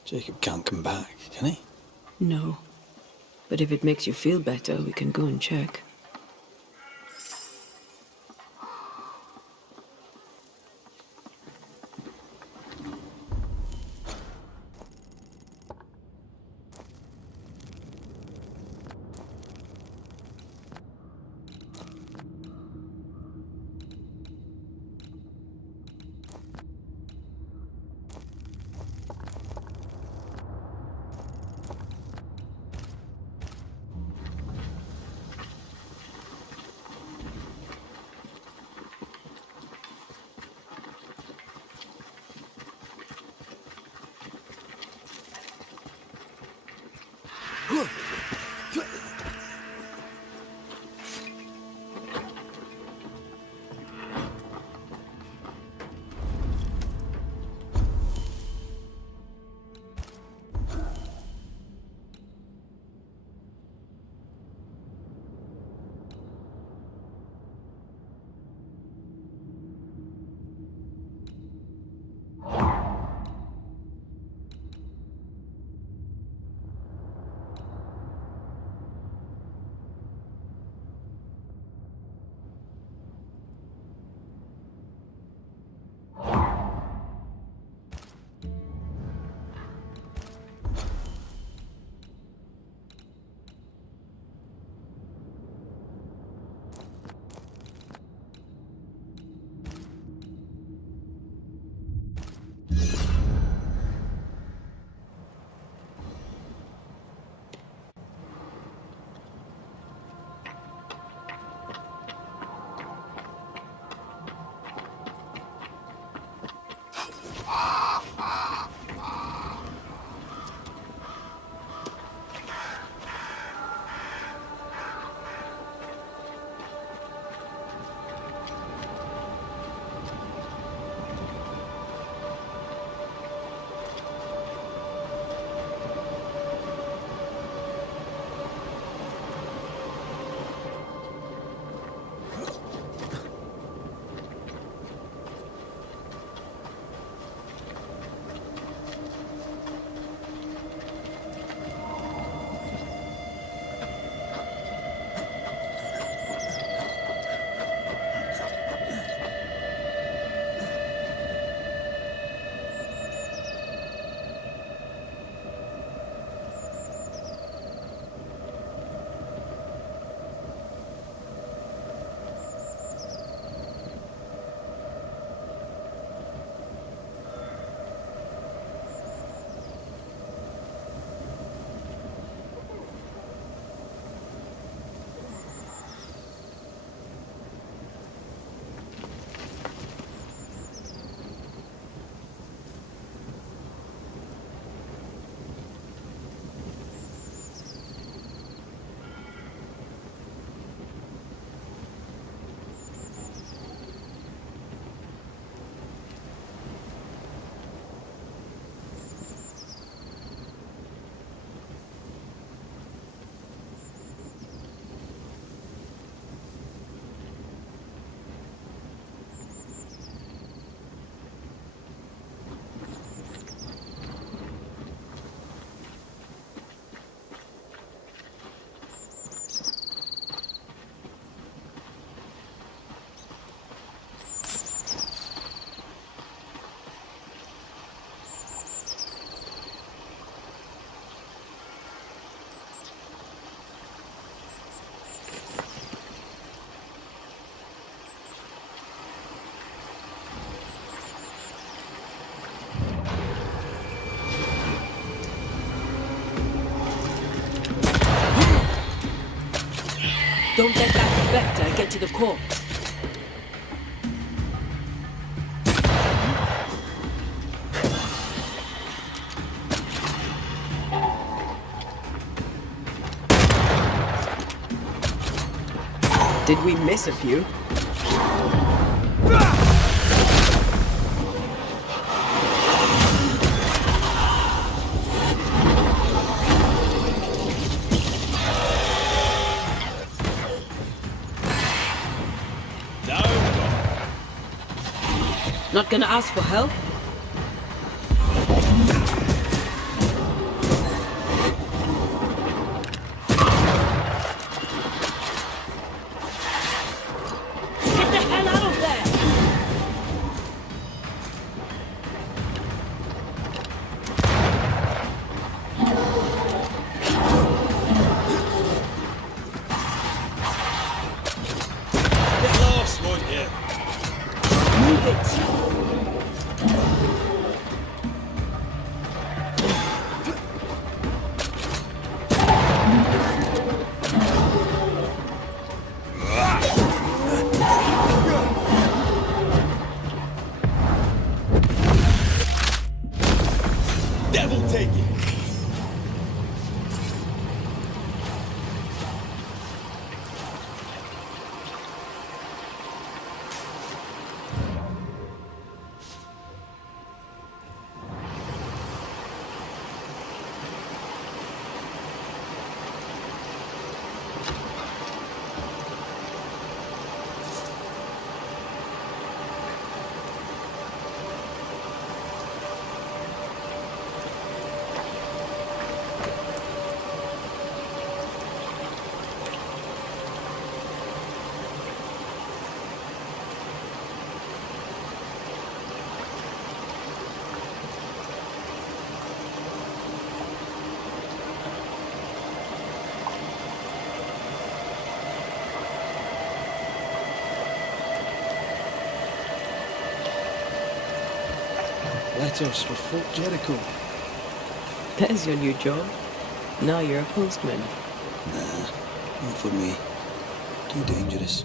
Jacob can't come back, can he? No. But if it makes you feel better, we can go and check. Don't let that spectre get to the corpse. Did we miss a few? Not gonna ask for help? Get the hell out of there! Get lost, won't you? Move it! Devil take you! Letters for Fort Jericho. There's your new job. Now you're a postman. Nah, not for me. Too dangerous.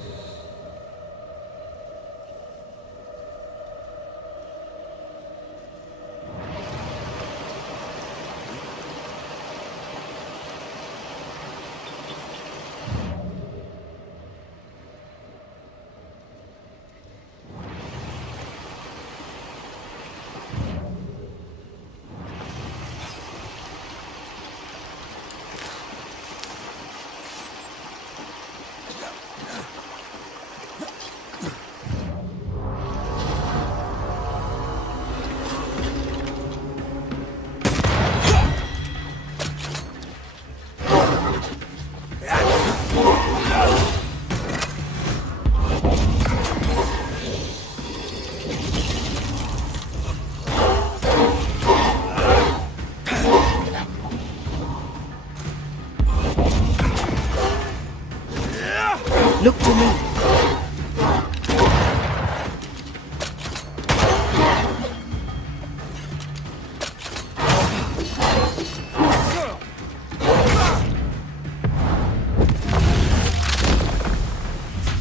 Look to me.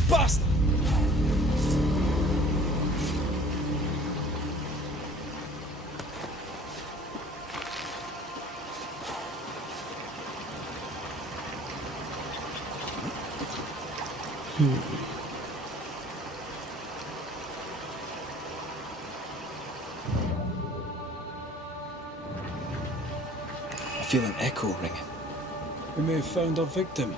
Bastard! I feel an echo ringing. We may have found our victim.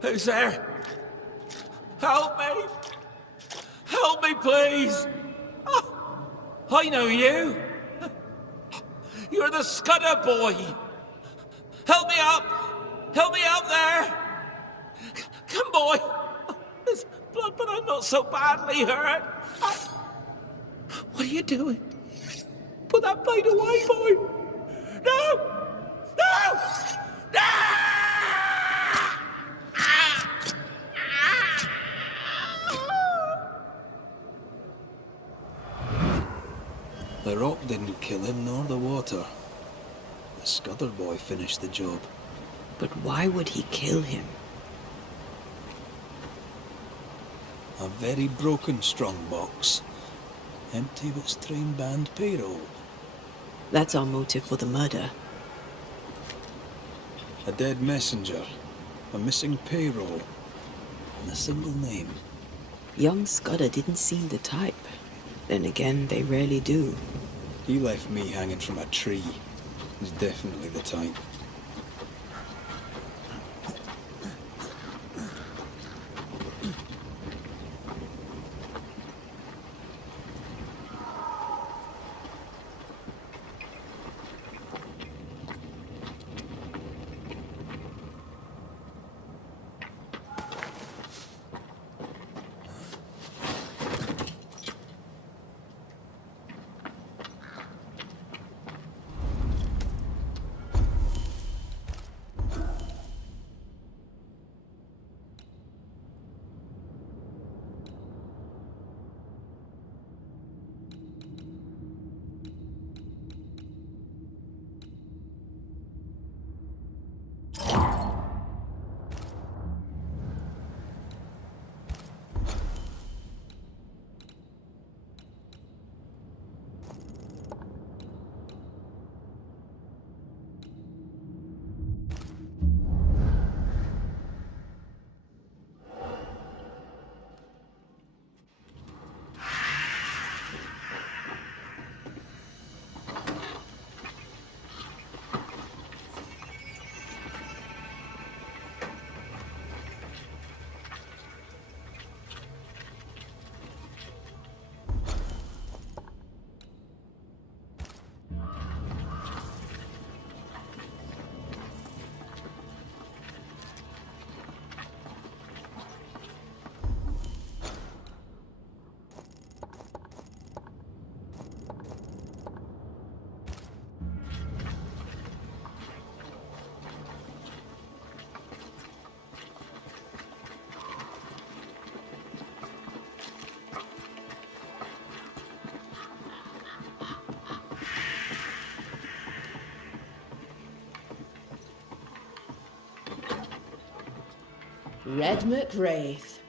Who's there? Help me! Help me, please! Oh, I know you! You're the Scudder boy! Help me up! Help me up there! Come, boy! There's blood, but I'm not so badly hurt! What are you doing? Put that blade away, boy! No! No! No! The rock didn't kill him, nor the water. The Scudder boy finished the job. But why would he kill him? A very broken strongbox. Empty of its trained band payroll. That's our motive for the murder. A dead messenger. A missing payroll. And a single name. Young Scudder didn't seem the type. Then again, they rarely do. He left me hanging from a tree. He's definitely the type. Redmond Wraith.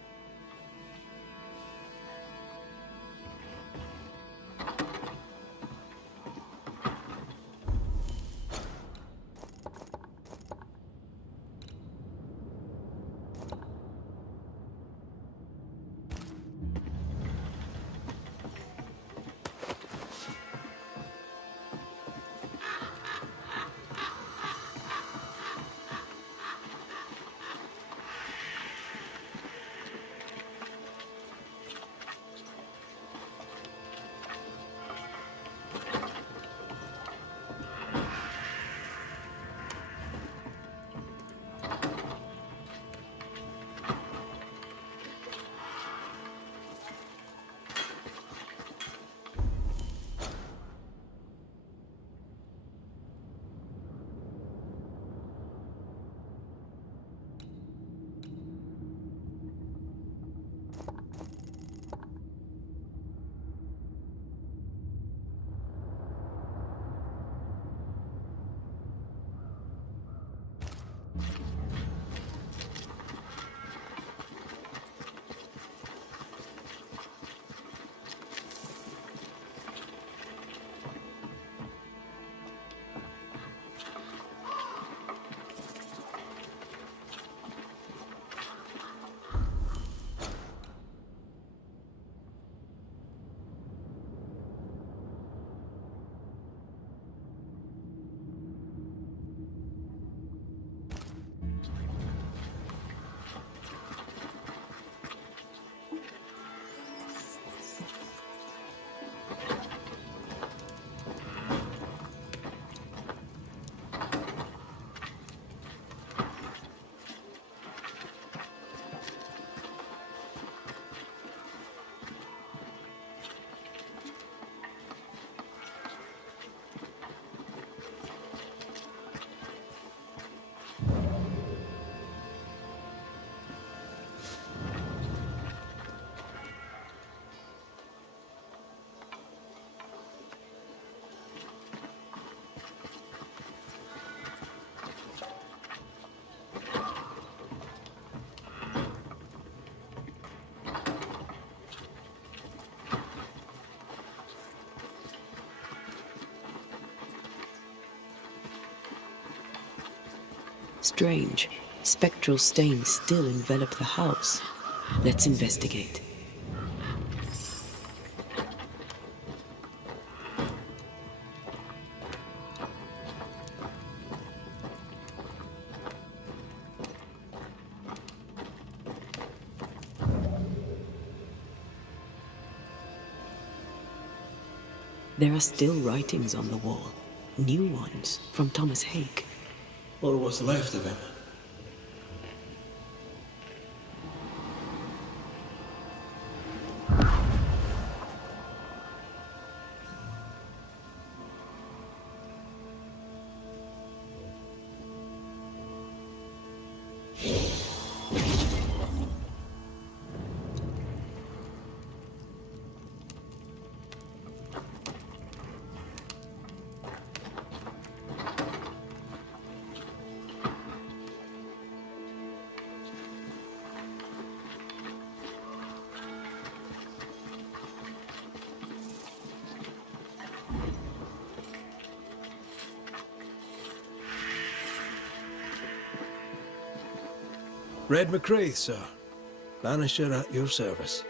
Strange. Spectral stains still envelop the house. Let's investigate. There are still writings on the wall. New ones from Thomas Hake. Or what's left of him. Red McCraith, sir. Banisher at your service.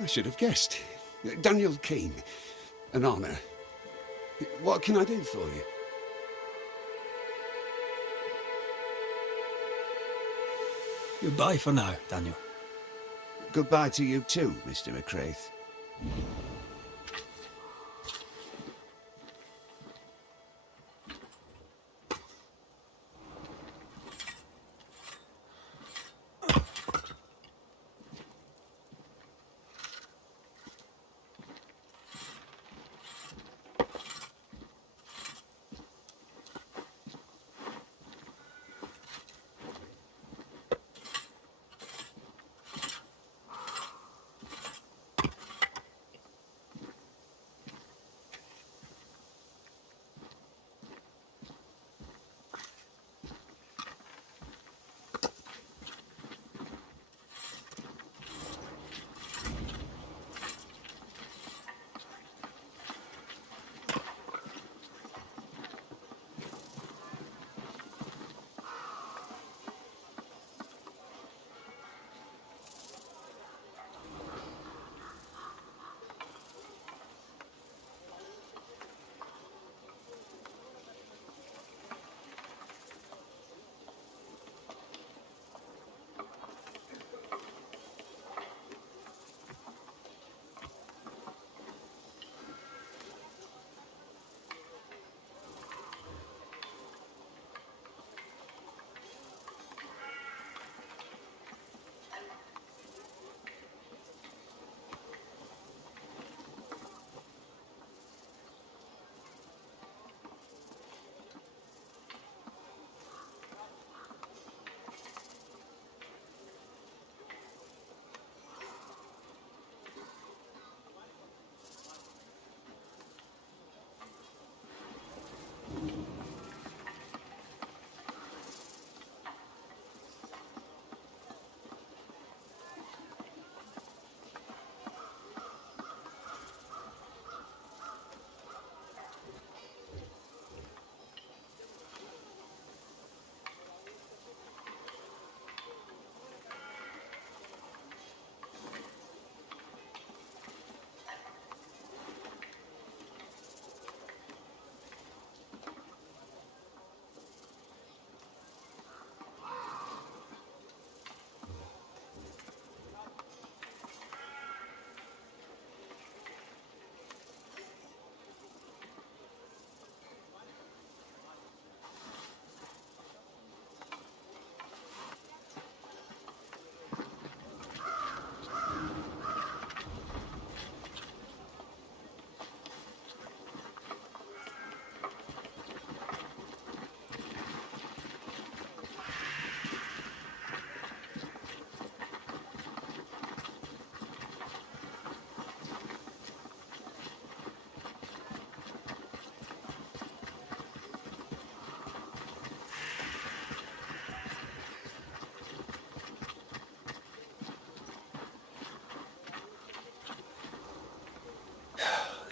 I should have guessed. Daniel Keane. An honour. What can I do for you? Goodbye for now, Daniel. Goodbye to you too, Mr. McCraith.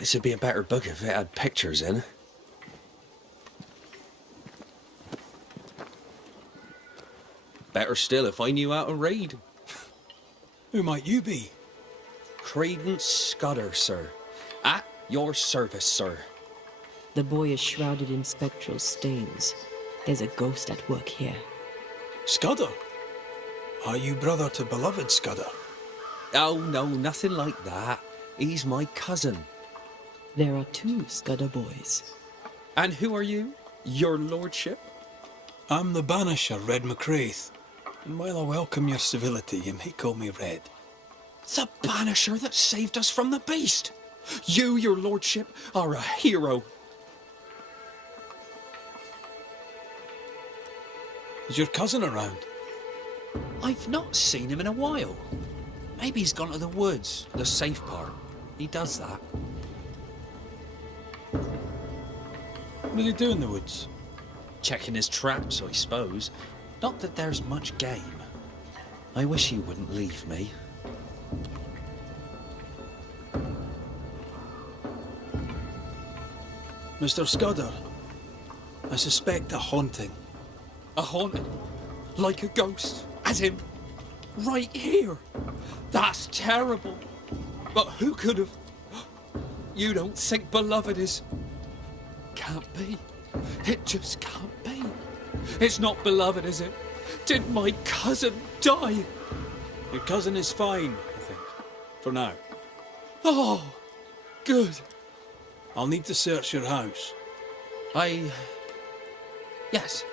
This would be a better book if it had pictures in. Better still if I knew how to read. Who might you be? Credence Scudder, sir. At your service, sir. The boy is shrouded in spectral stains. There's a ghost at work here. Scudder? Are you brother to beloved Scudder? Oh, no, nothing like that. He's my cousin. There are two Scudder boys. And who are you? Your lordship? I'm the Banisher, Red McCraith. And while I welcome your civility, you may call me Red. The Banisher that saved us from the beast! You, your lordship, are a hero. Is your cousin around? I've not seen him in a while. Maybe he's gone to the woods, the safe part. He does that. What do you do in the woods? Checking his traps, I suppose. Not that there's much game. I wish he wouldn't leave me. Mr. Scudder, I suspect a haunting. A haunting? Like a ghost? As in, right here? That's terrible. But who could have... You don't think beloved is... Can't be. It just can't be. It's not beloved, is it? Did my cousin die? Your cousin is fine, I think. For now. Oh, good. I'll need to search your house. Yes,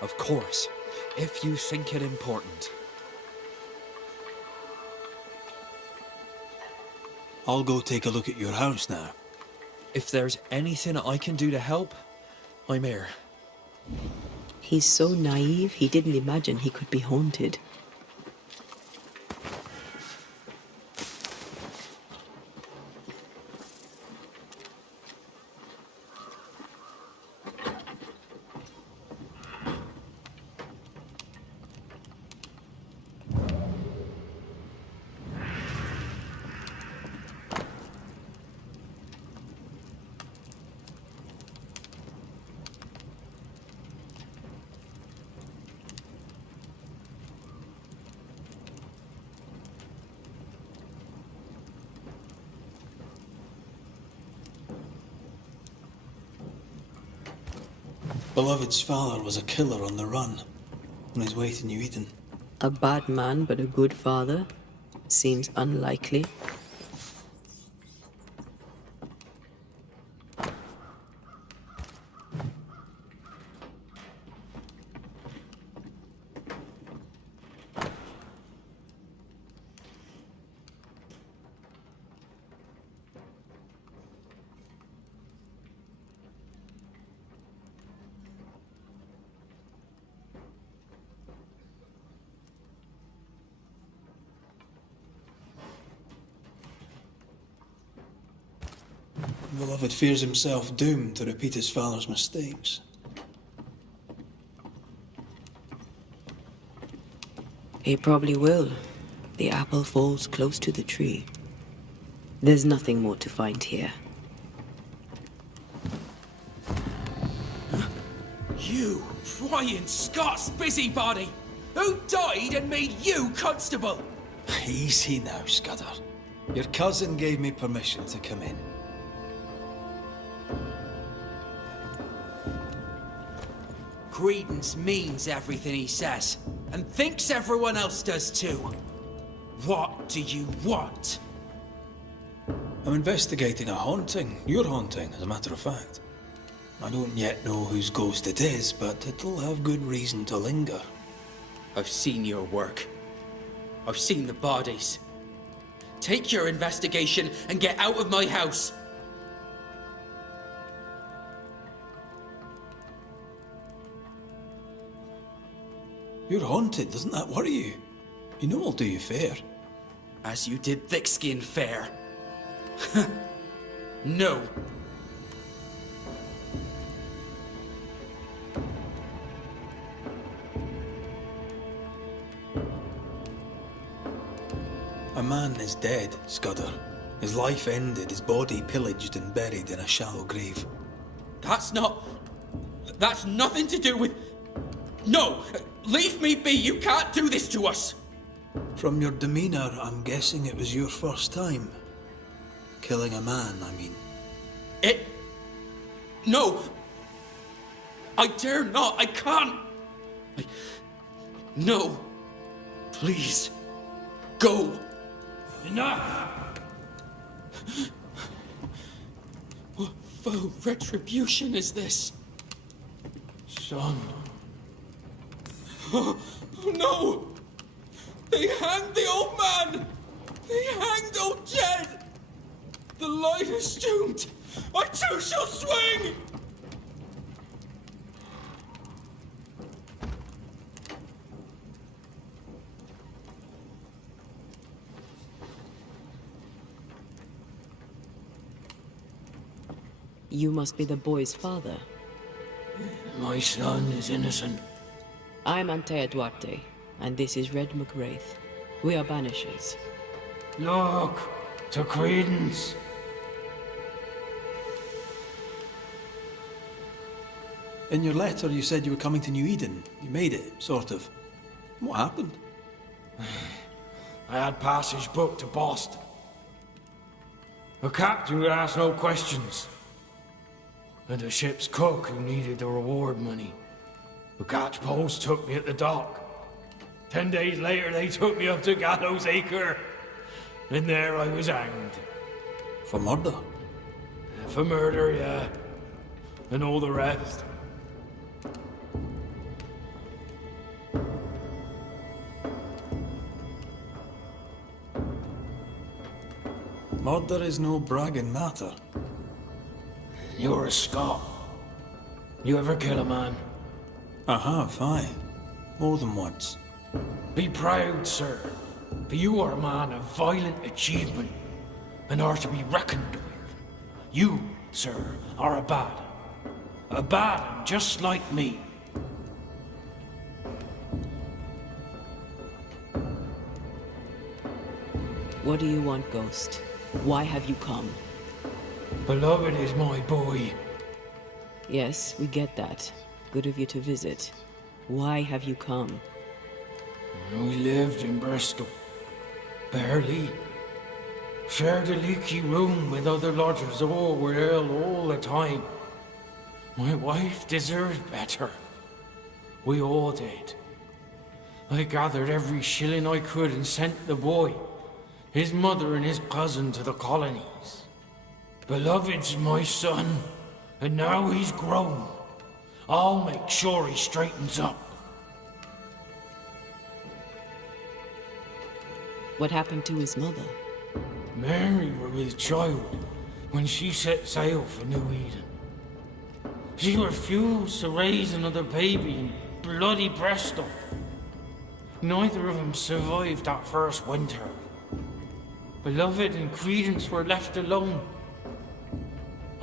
of course. If you think it important. I'll go take a look at your house now. If there's anything I can do to help, I'm here. He's so naive, he didn't imagine he could be haunted. Beloved's father was a killer on the run, on his way to New Eden. A bad man but a good father? Seems unlikely. Beloved fears himself doomed to repeat his father's mistakes. He probably will. The apple falls close to the tree. There's nothing more to find here. You prying Scots busybody! Who died and made you constable? Easy now, Scudder. Your cousin gave me permission to come in. Credence means everything he says, and thinks everyone else does too. What do you want? I'm investigating a haunting. Your haunting, as a matter of fact. I don't yet know whose ghost it is, but it'll have good reason to linger. I've seen your work. I've seen the bodies. Take your investigation and get out of my house. You're haunted, doesn't that worry you? You know I'll do you fair. As you did Thickskin fair. No. A man is dead, Scudder. His life ended, his body pillaged and buried in a shallow grave. That's nothing to do with... No! Leave me be! You can't do this to us! From your demeanour, I'm guessing it was your first time. Killing a man, I mean. No! I dare not! I can't! No! Please! Go! Enough! foul retribution is this? Son. Oh, no! They hanged the old man! They hanged old Jed! The light is doomed! I too shall swing! You must be the boy's father. My son is innocent. I'm Antea Duarte, and this is Red McWraith. We are banishers. Look, to Credence. In your letter, you said you were coming to New Eden. You made it, sort of. What happened? I had passage booked to Boston. The captain would ask no questions. And the ship's cook who needed the reward money. The catch post took me at the dock. 10 days later, they took me up to Gallows Acre. And there I was hanged. For murder? For murder, yeah. And all the rest. Murder is no bragging matter. You're a Scot. You ever kill a man? I have, aye. More than once. Be proud, sir, for you are a man of violent achievement, and are to be reckoned with. You, sir, are a bad un. A bad un just like me. What do you want, Ghost? Why have you come? Beloved is my boy. Yes, we get that. Good of you to visit. Why have you come? We lived in Bristol. Barely. Shared a leaky room with other lodgers. All were ill all the time. My wife deserved better. We all did. I gathered every shilling I could and sent the boy, his mother and his cousin to the colonies. Beloved's my son, and now he's grown. I'll make sure he straightens up. What happened to his mother? Mary were with child when she set sail for New Eden. She refused to raise another baby in bloody Bristol. Neither of them survived that first winter. Beloved and Credence were left alone.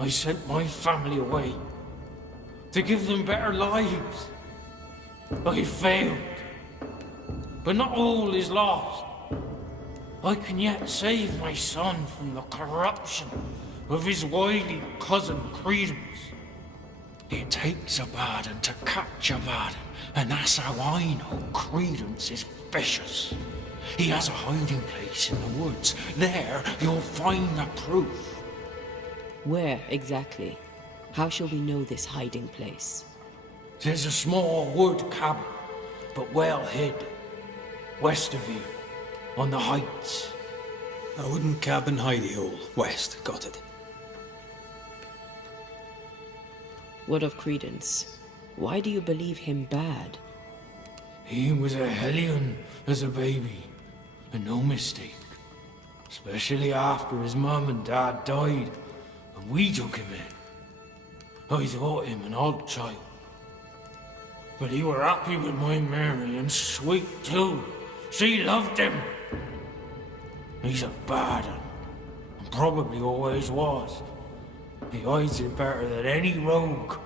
I sent my family away to give them better lives. I failed. But not all is lost. I can yet save my son from the corruption of his wily cousin Credence. It takes a bad un to catch a bad un, and that's how I know Credence is vicious. He has a hiding place in the woods. There you'll find the proof. Where exactly? How shall we know this hiding place? There's a small wood cabin, but well hid. West of you, on the heights. A wooden cabin hidey hole. West, got it. What of Credence? Why do you believe him bad? He was a hellion as a baby, and no mistake. Especially after his mum and dad died, and we took him in. I thought him an odd child. But he were happy with my Mary, and sweet too. She loved him. He's a bad un, and probably always was. He hides it better than any rogue,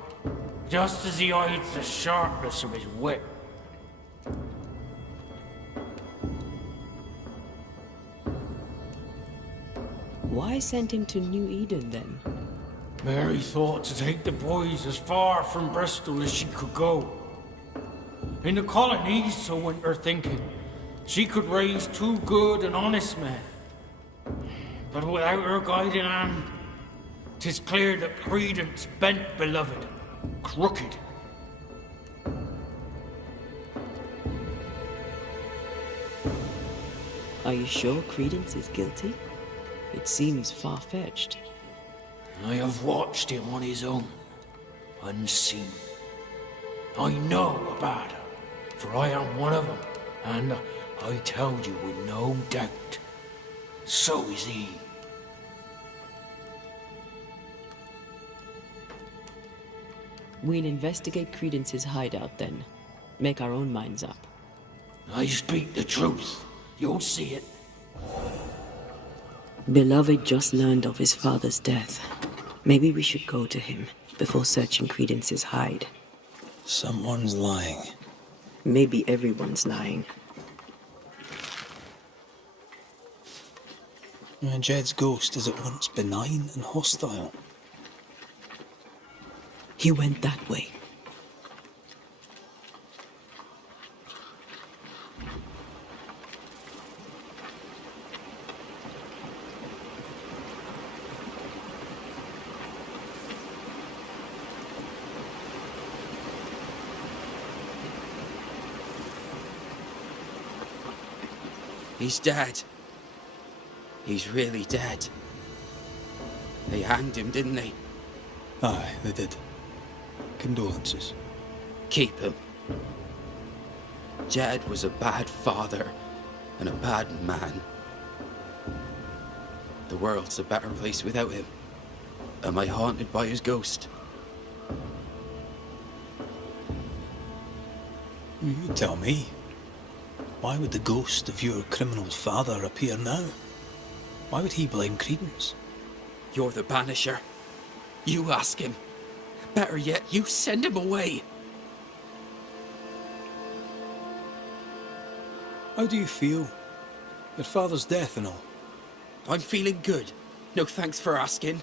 just as he hides the sharpness of his wit. Why send him to New Eden then? Mary thought to take the boys as far from Bristol as she could go. In the colonies, so went her thinking, she could raise two good and honest men. But without her guiding hand, 'tis clear that Credence bent Beloved crooked. Are you sure Credence is guilty? It seems far-fetched. I have watched him on his own, unseen. I know about him, for I am one of them, and I tell you with no doubt, so is he. We'll investigate Credence's hideout then. Make our own minds up. I speak the truth. You'll see it. Beloved just learned of his father's death. Maybe we should go to him before searching Credence's hide. Someone's lying. Maybe everyone's lying. Jed's ghost is at once benign and hostile. He went that way. He's dead. He's really dead. They hanged him, didn't they? Aye, they did. Condolences. Keep him. Jed was a bad father and a bad man. The world's a better place without him. Am I haunted by his ghost? You tell me. Why would the ghost of your criminal father appear now? Why would he blame Credence? You're the Banisher. You ask him. Better yet, you send him away. How do you feel? Your father's death and all. I'm feeling good. No thanks for asking.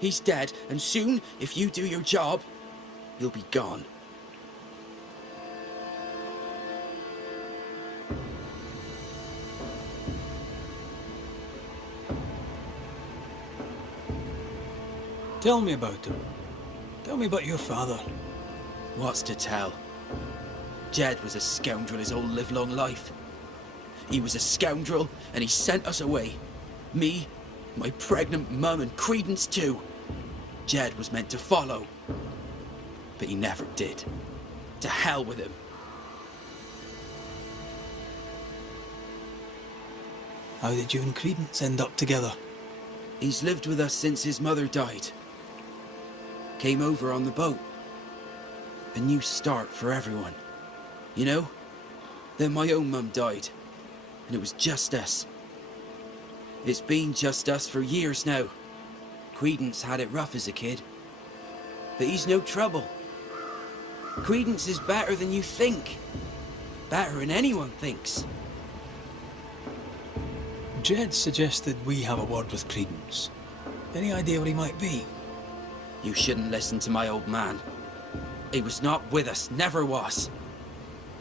He's dead, and soon, if you do your job, he'll be gone. Tell me about him. Tell me about your father. What's to tell? Jed was a scoundrel his whole livelong life. He was a scoundrel, and he sent us away. Me, my pregnant mum, and Credence too. Jed was meant to follow. But he never did. To hell with him. How did you and Credence end up together? He's lived with us since his mother died. Came over on the boat. A new start for everyone. You know? Then my own mum died. And it was just us. It's been just us for years now. Credence had it rough as a kid. But he's no trouble. Credence is better than you think. Better than anyone thinks. Jed suggested we have a word with Credence. Any idea where he might be? You shouldn't listen to my old man. He was not with us, never was.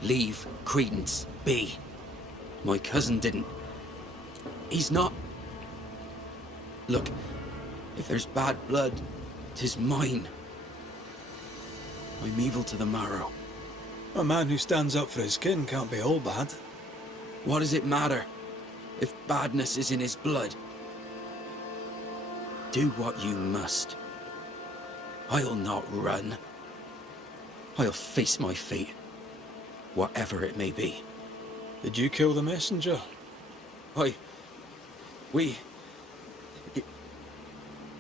Leave Credence be. My cousin didn't. He's not... Look, if there's bad blood, 'tis mine. I'm evil to the marrow. A man who stands up for his kin can't be all bad. What does it matter if badness is in his blood? Do what you must. I'll not run. I'll face my fate, whatever it may be. Did you kill the messenger?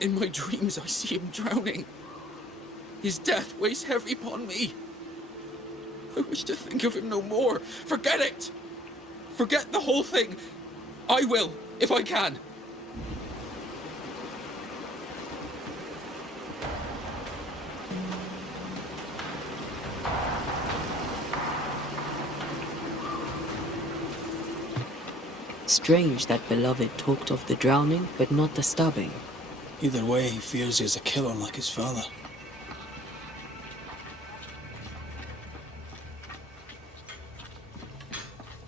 In my dreams I see him drowning. His death weighs heavy upon me. I wish to think of him no more. Forget it! Forget the whole thing. I will, if I can. Strange that Beloved talked of the drowning, but not the stabbing. Either way, he fears he's a killer like his father.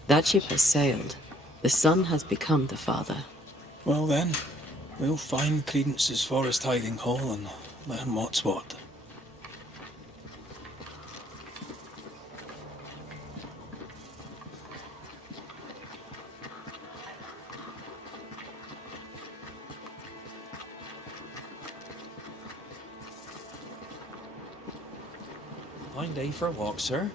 That ship has sailed. The son has become the father. Well then, we'll find Credence's forest hiding hole and learn what's what. Fine day for a walk, sir.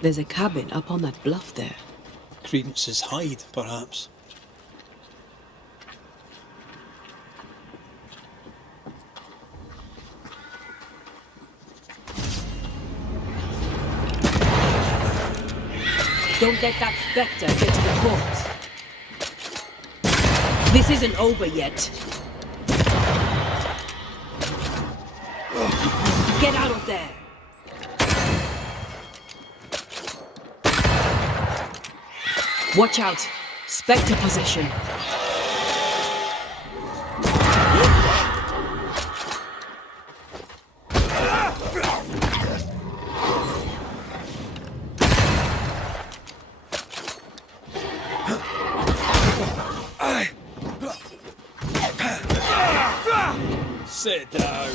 There's a cabin up on that bluff there. Credence's hide, perhaps. Don't let that spectre get to the corpse. This isn't over yet. Get out of there! Watch out! Spectre possession. Sit down.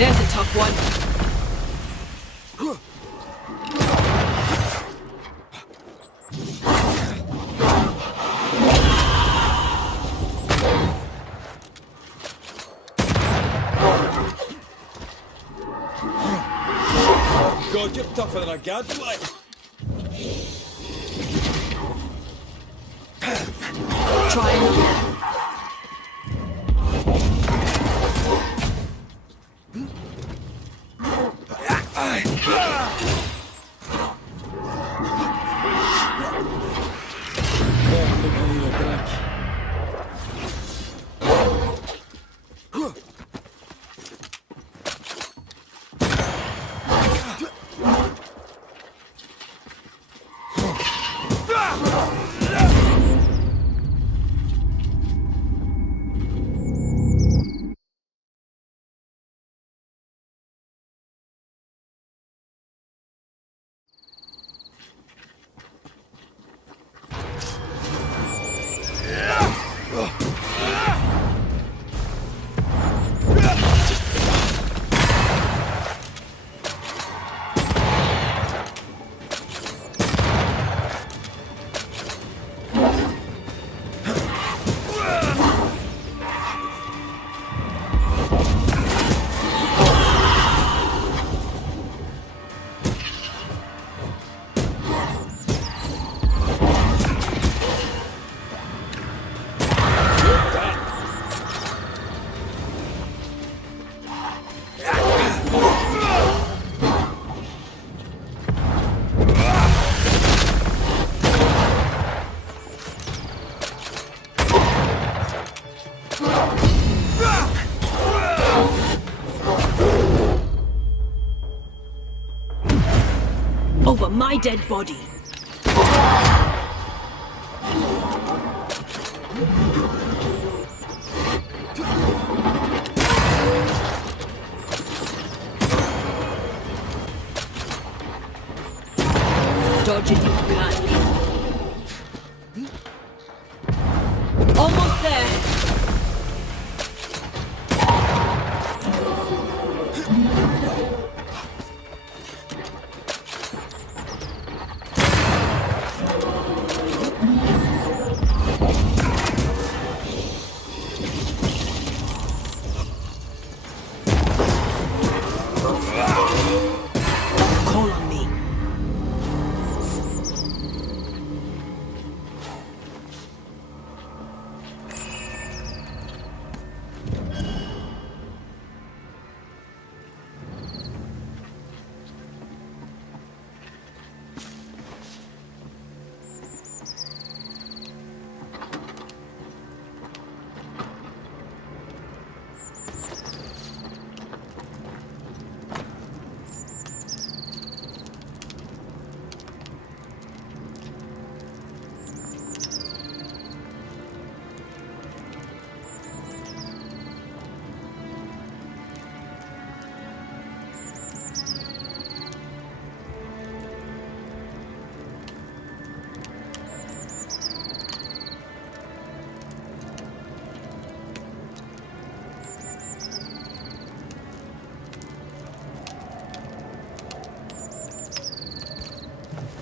There's a tough one. God, you're tougher than a gadfly. Try another. Over my dead body. Dodge it if you can. Almost there. Call on me.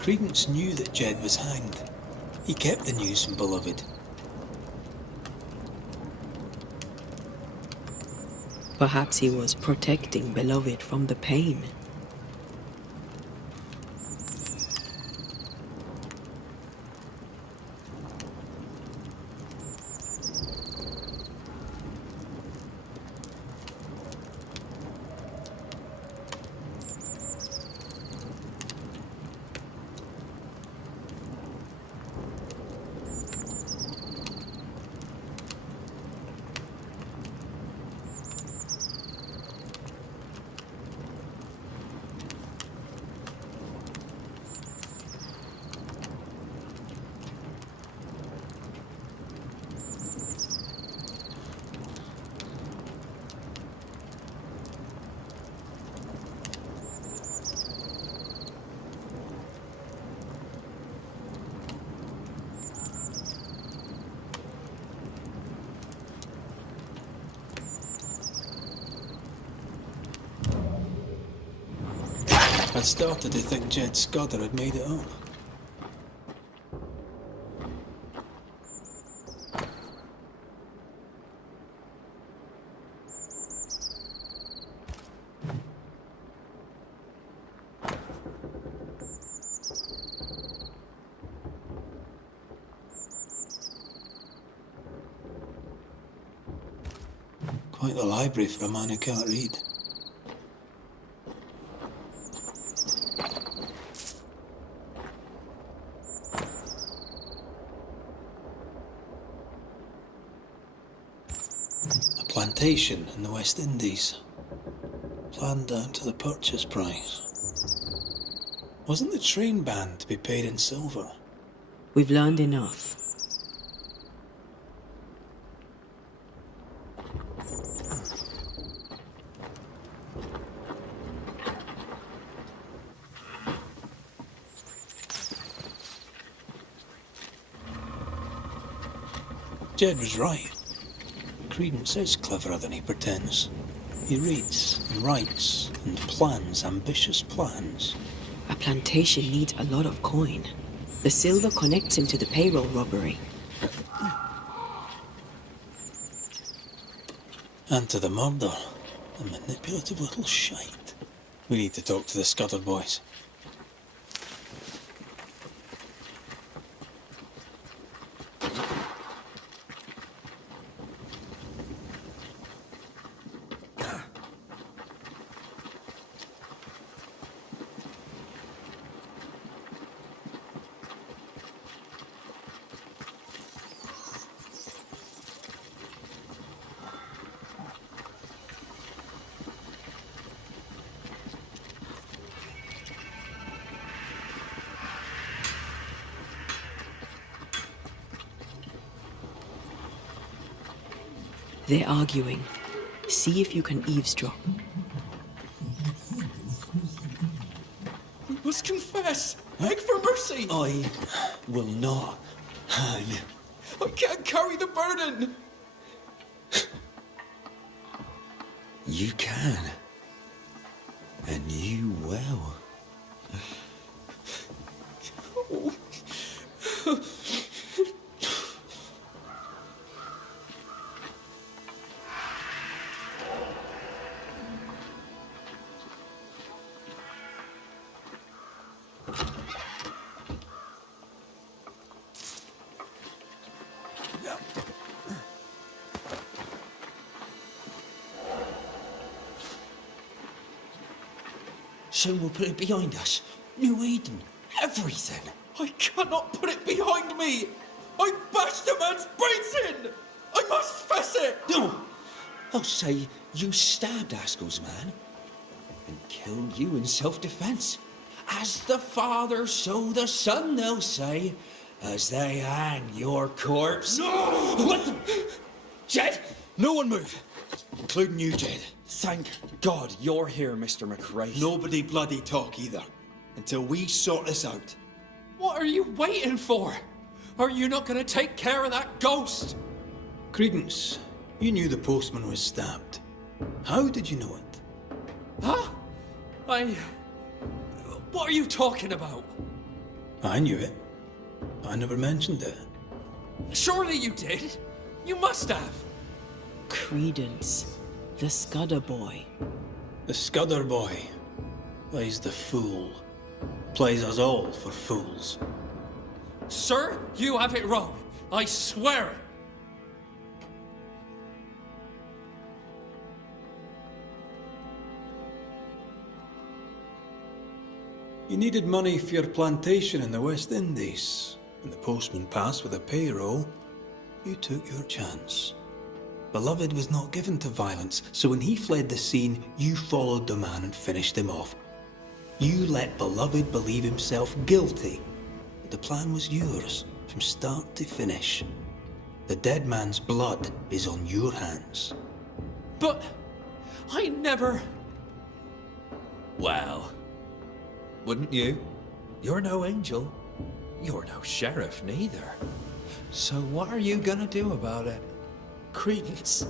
Credence knew that Jed was hanged. He kept the news from Beloved. Perhaps he was protecting Beloved from the pain. I'd started to think Jed Scudder had made it up. Quite the library for a man who can't read. Plantation in the West Indies. Planned down to the purchase price. Wasn't the train band to be paid in silver? We've learned enough. Jed was right. Credence is cleverer than he pretends. He reads and writes and plans ambitious plans. A plantation needs a lot of coin. The silver connects him to the payroll robbery. And to the murder. A manipulative little shite. We need to talk to the Scudder boys. They're arguing. See if you can eavesdrop. must confess. Beg for mercy. I will not hang. I can't carry the burden. You can. And you will. Soon we'll put it behind us. New Eden. Everything. I cannot put it behind me. I bashed a man's brains in. I must fess it. No! I'll say you stabbed Askell's man and killed you in self-defense. As the Father, so the Son, they'll say, as they hang your corpse. No! What the... Jed? No one move, including you, Jed. Thank God you're here, Mr. McRae. Nobody bloody talk either, until we sort this out. What are you waiting for? Are you not going to take care of that ghost? Credence, you knew the postman was stabbed. How did you know it? Huh? What are you talking about? I knew it. I never mentioned it. Surely you did. You must have. Credence, the Scudder boy. The Scudder boy plays the fool. Plays us all for fools. Sir, you have it wrong. I swear it. You needed money for your plantation in the West Indies. When the postman passed with a payroll, you took your chance. Beloved was not given to violence, so when he fled the scene, you followed the man and finished him off. You let Beloved believe himself guilty, but the plan was yours from start to finish. The dead man's blood is on your hands. But I never... Well, wouldn't you? You're no angel. You're no sheriff neither. So what are you gonna do about it? Credence.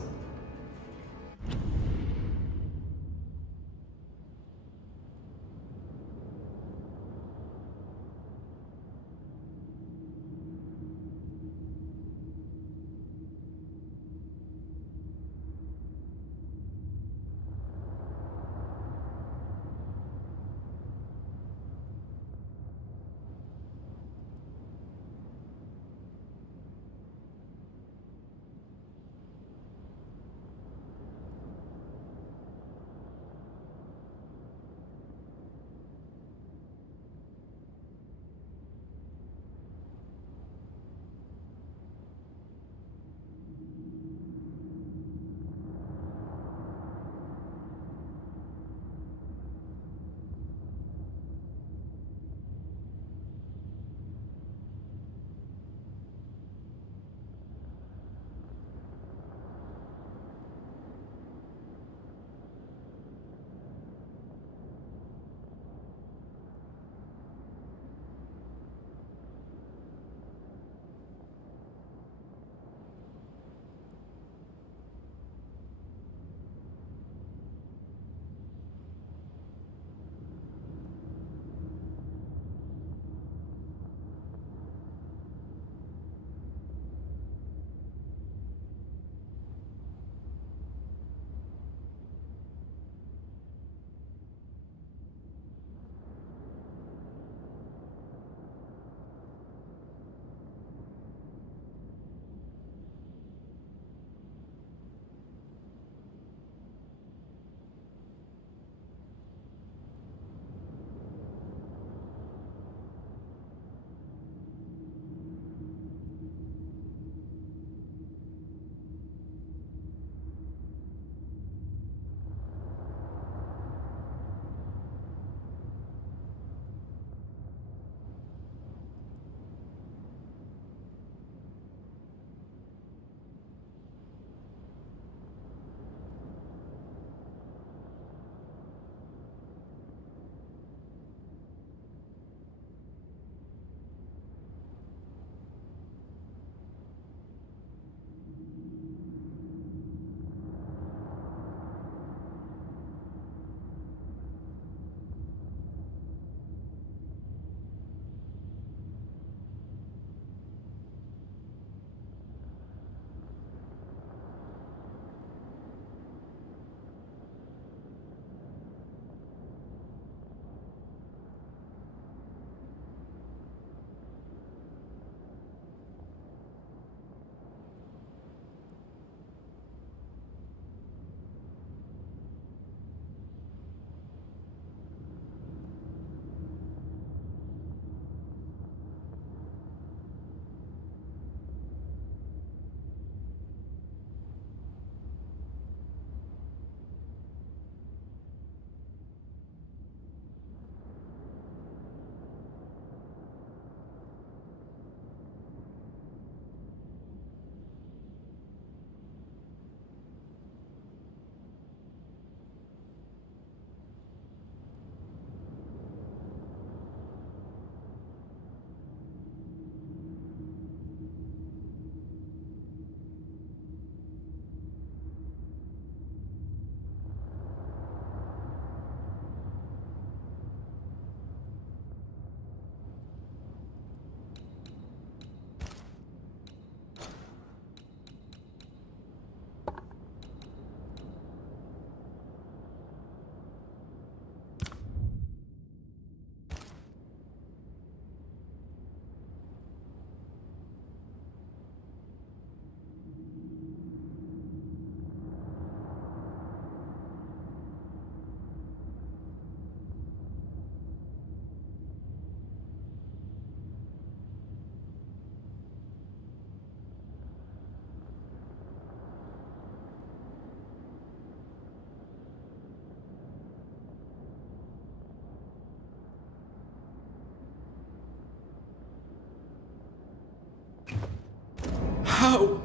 How?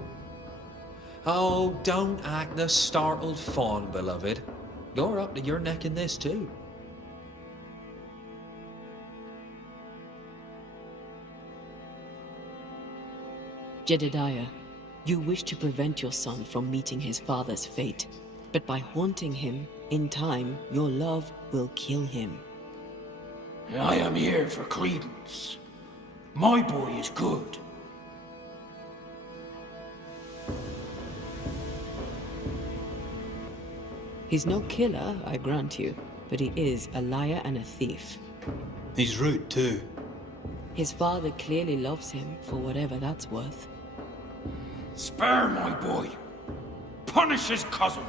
Oh, don't act the startled fawn, beloved. You're up to your neck in this too. Jedediah, you wish to prevent your son from meeting his father's fate, but by haunting him, in time, your love will kill him. I am here for credence. My boy is good. He's no killer, I grant you, but he is a liar and a thief. He's rude too. His father clearly loves him, for whatever that's worth. Spare my boy. Punish his cousin.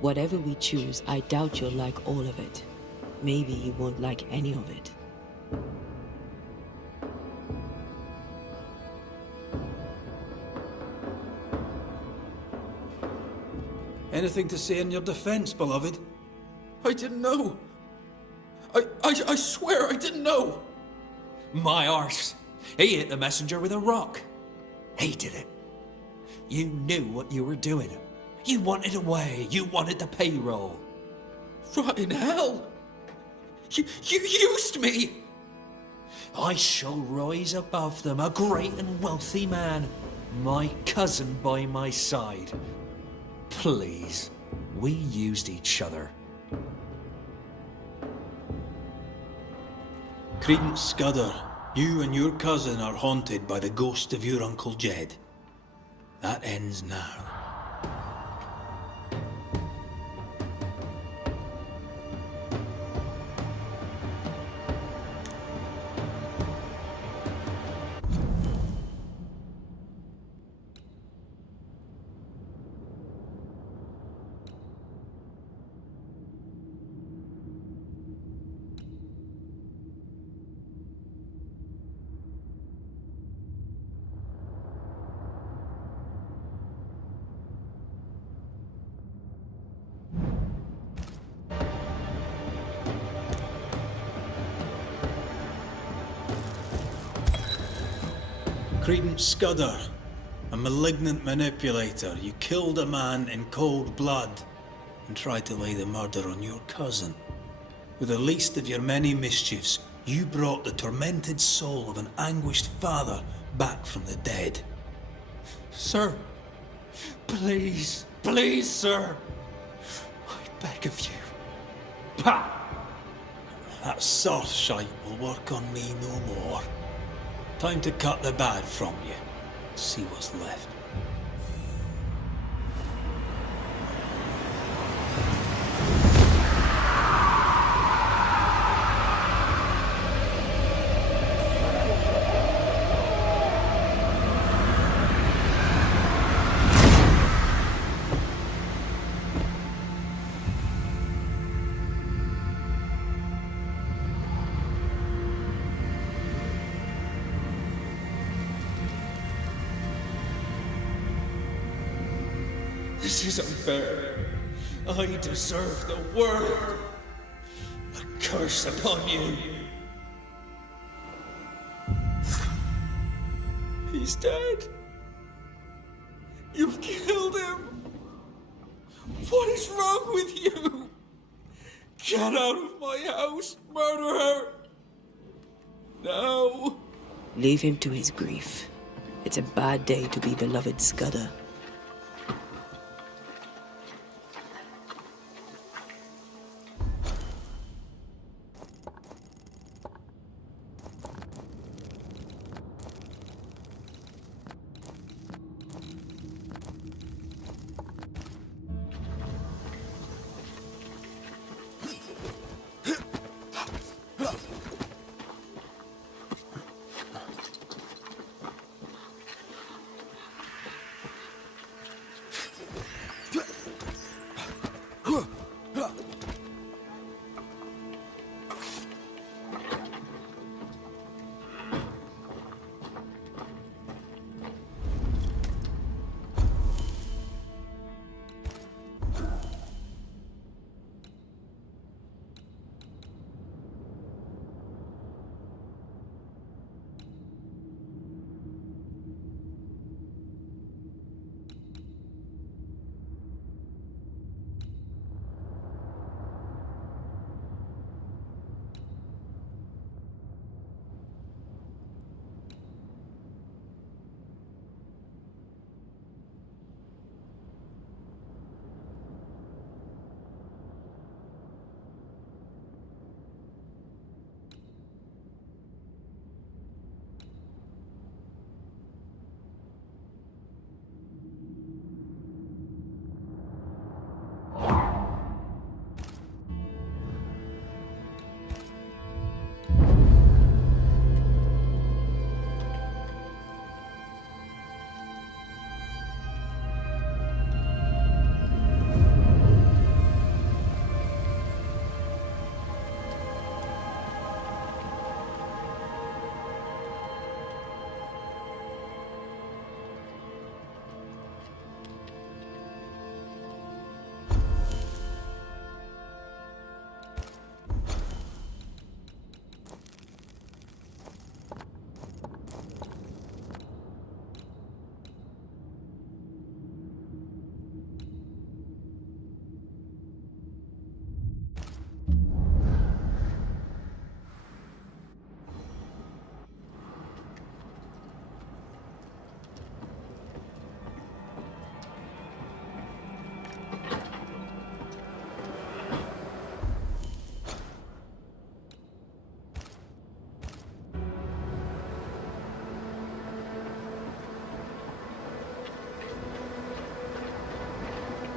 Whatever we choose, I doubt you'll like all of it. Maybe you won't like any of it. Anything to say in your defense, beloved? I didn't know. I swear I didn't know. My arse. He hit the messenger with a rock. He did it. You knew what you were doing. You wanted away. You wanted the payroll. Rot in hell. You used me. I shall rise above them, a great and wealthy man. My cousin by my side. Please, we used each other. Credence Scudder, you and your cousin are haunted by the ghost of your Uncle Jed. That ends now. Credence Scudder, a malignant manipulator. You killed a man in cold blood and tried to lay the murder on your cousin. With the least of your many mischiefs, you brought the tormented soul of an anguished father back from the dead. Sir, please, please, sir. I beg of you. Pah! That soft shite will work on me no more. Time to cut the bad from you. See what's left. This is unfair. I deserve the world. A curse upon you. He's dead. You've killed him. What is wrong with you? Get out of my house, murderer. Now. Leave him to his grief. It's a bad day to be beloved Scudder.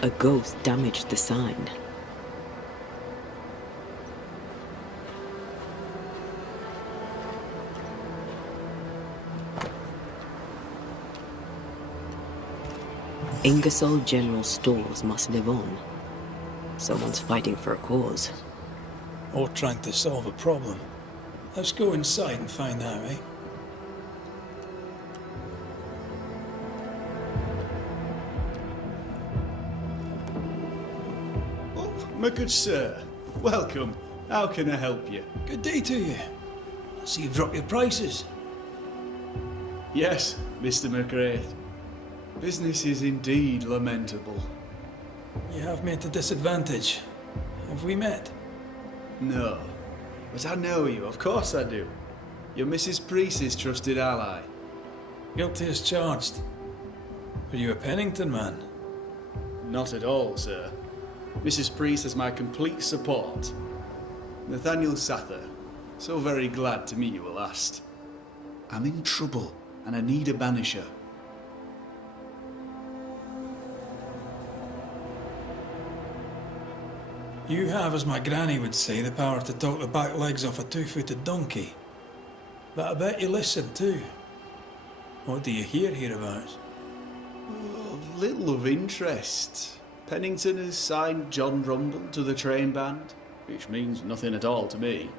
A ghost damaged the sign. Ingersoll General Stores must live on. Someone's fighting for a cause. Or trying to solve a problem. Let's go inside and find out, eh? Oh, my good sir. Welcome. How can I help you? Good day to you. I see you've dropped your prices. Yes, Mr. McGrath. Business is indeed lamentable. You have me at a disadvantage. Have we met? No. But I know you, of course I do. You're Mrs. Priest's trusted ally. Guilty as charged. Are you a Pennington man? Not at all, sir. Mrs. Priest has my complete support. Nathaniel Sather. So very glad to meet you at last. I'm in trouble, and I need a banisher. You have, as my granny would say, the power to talk the back legs off a two-footed donkey. But I bet you listen too. What do you hear hereabouts? Oh, little of interest. Pennington has signed John Rumble to the train band, which means nothing at all to me.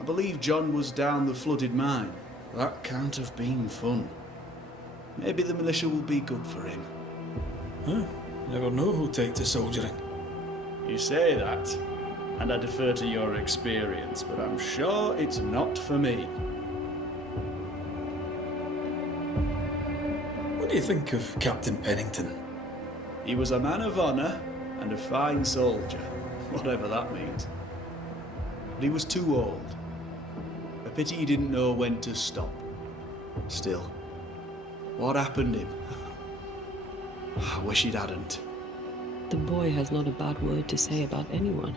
I believe John was down the flooded mine. That can't have been fun. Maybe the militia will be good for him. Huh? Never know who'll take to soldiering. You say that, and I defer to your experience, but I'm sure it's not for me. What do you think of Captain Pennington? He was a man of honour and a fine soldier, whatever that means. But he was too old. A pity he didn't know when to stop. Still, what happened to him? I wish it hadn't. The boy has not a bad word to say about anyone.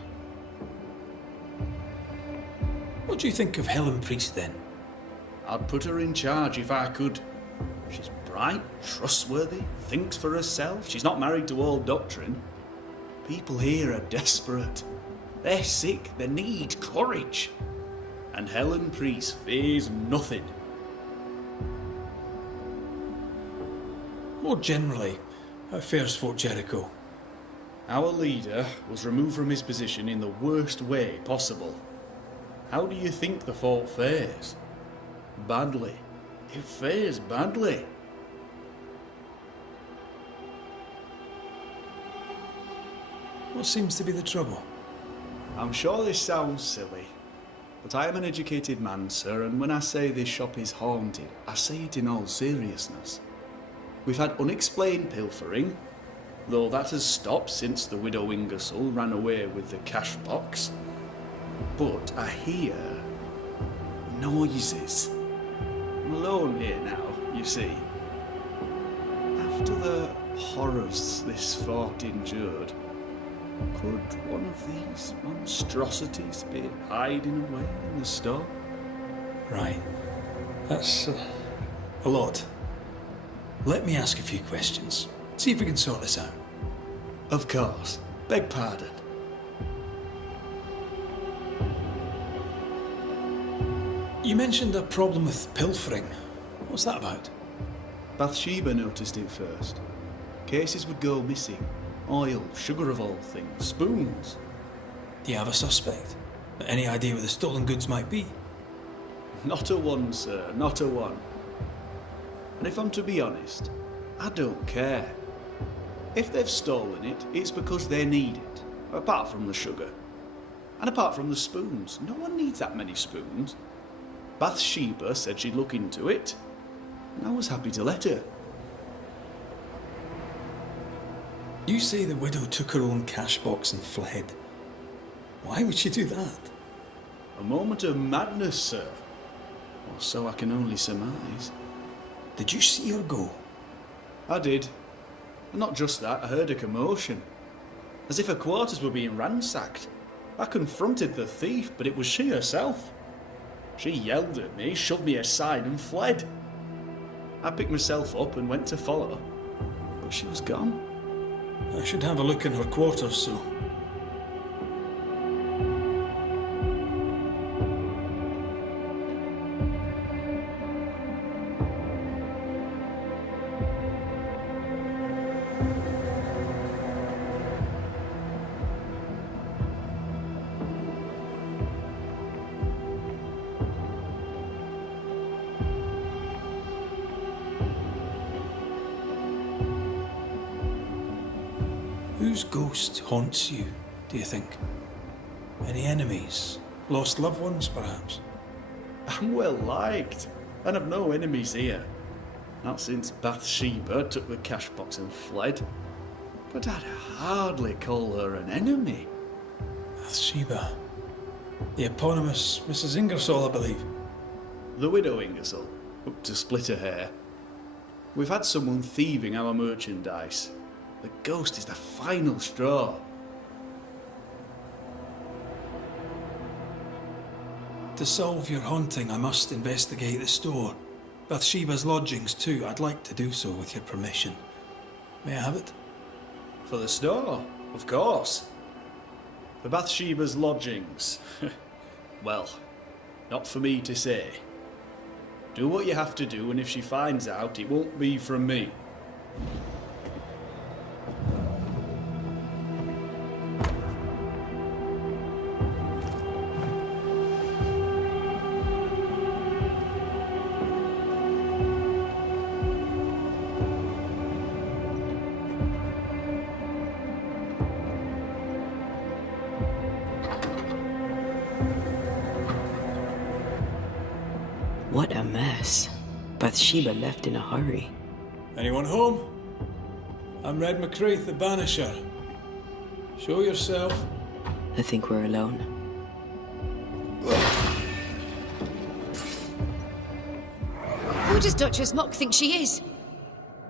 What do you think of Helen Priest then? I'd put her in charge if I could. She's bright, trustworthy, thinks for herself. She's not married to old doctrine. People here are desperate. They're sick, they need courage. And Helen Priest fears nothing. More generally, how fares Fort Jericho? Our leader was removed from his position in the worst way possible. How do you think the fort fares? Badly. It fares badly. What seems to be the trouble? I'm sure this sounds silly, but I am an educated man, sir, and when I say this shop is haunted, I say it in all seriousness. We've had unexplained pilfering, though that has stopped since the widow Ingersoll ran away with the cash box. But I hear noises. I'm alone here now, you see. After the horrors this fort endured, could one of these monstrosities be hiding away in the store? Right. That's a lot. Let me ask a few questions. See if we can sort this out. Of course. Beg pardon. You mentioned a problem with pilfering. What's that about? Bathsheba noticed it first. Cases would go missing. Oil, sugar of all things, spoons. Do you have a suspect? Any idea where the stolen goods might be? Not a one, sir, not a one. And if I'm to be honest, I don't care. If they've stolen it, it's because they need it. Apart from the sugar. And apart from the spoons. No one needs that many spoons. Bathsheba said she'd look into it. And I was happy to let her. You say the widow took her own cash box and fled. Why would she do that? A moment of madness, sir. Or so I can only surmise. Did you see her go? I did. And not just that, I heard a commotion. As if her quarters were being ransacked. I confronted the thief, but it was she herself. She yelled at me, shoved me aside and fled. I picked myself up and went to follow, but she was gone. I should have a look in her quarters, so. Whose ghost haunts you, do you think? Any enemies? Lost loved ones, perhaps? I'm well liked, and I've no enemies here. Not since Bathsheba took the cash box and fled. But I'd hardly call her an enemy. Bathsheba. The eponymous Mrs. Ingersoll, I believe. The widow Ingersoll, up to split her hair. We've had someone thieving our merchandise. The ghost is the final straw. To solve your haunting, I must investigate the store. Bathsheba's lodgings, too. I'd like to do so with your permission. May I have it? For the store, of course. For Bathsheba's lodgings. Well, not for me to say. Do what you have to do, and if she finds out, it won't be from me. What a mess. Bathsheba left in a hurry. Anyone home? I'm Red McCraith, the Banisher. Show yourself. I think we're alone. Who does Duchess Mock think she is?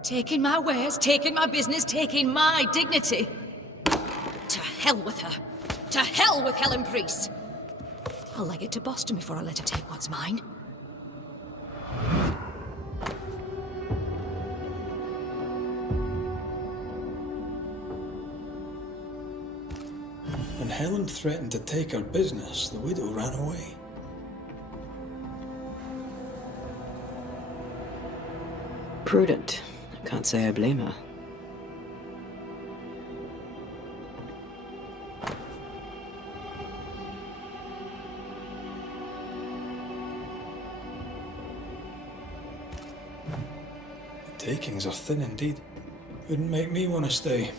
Taking my wares, taking my business, taking my dignity. To hell with her. To hell with Helen Priest. I'll leg it to Boston before I let her take what's mine. When Helen threatened to take her business, the widow ran away. Prudent. I can't say I blame her. The takings are thin indeed. Wouldn't make me want to stay.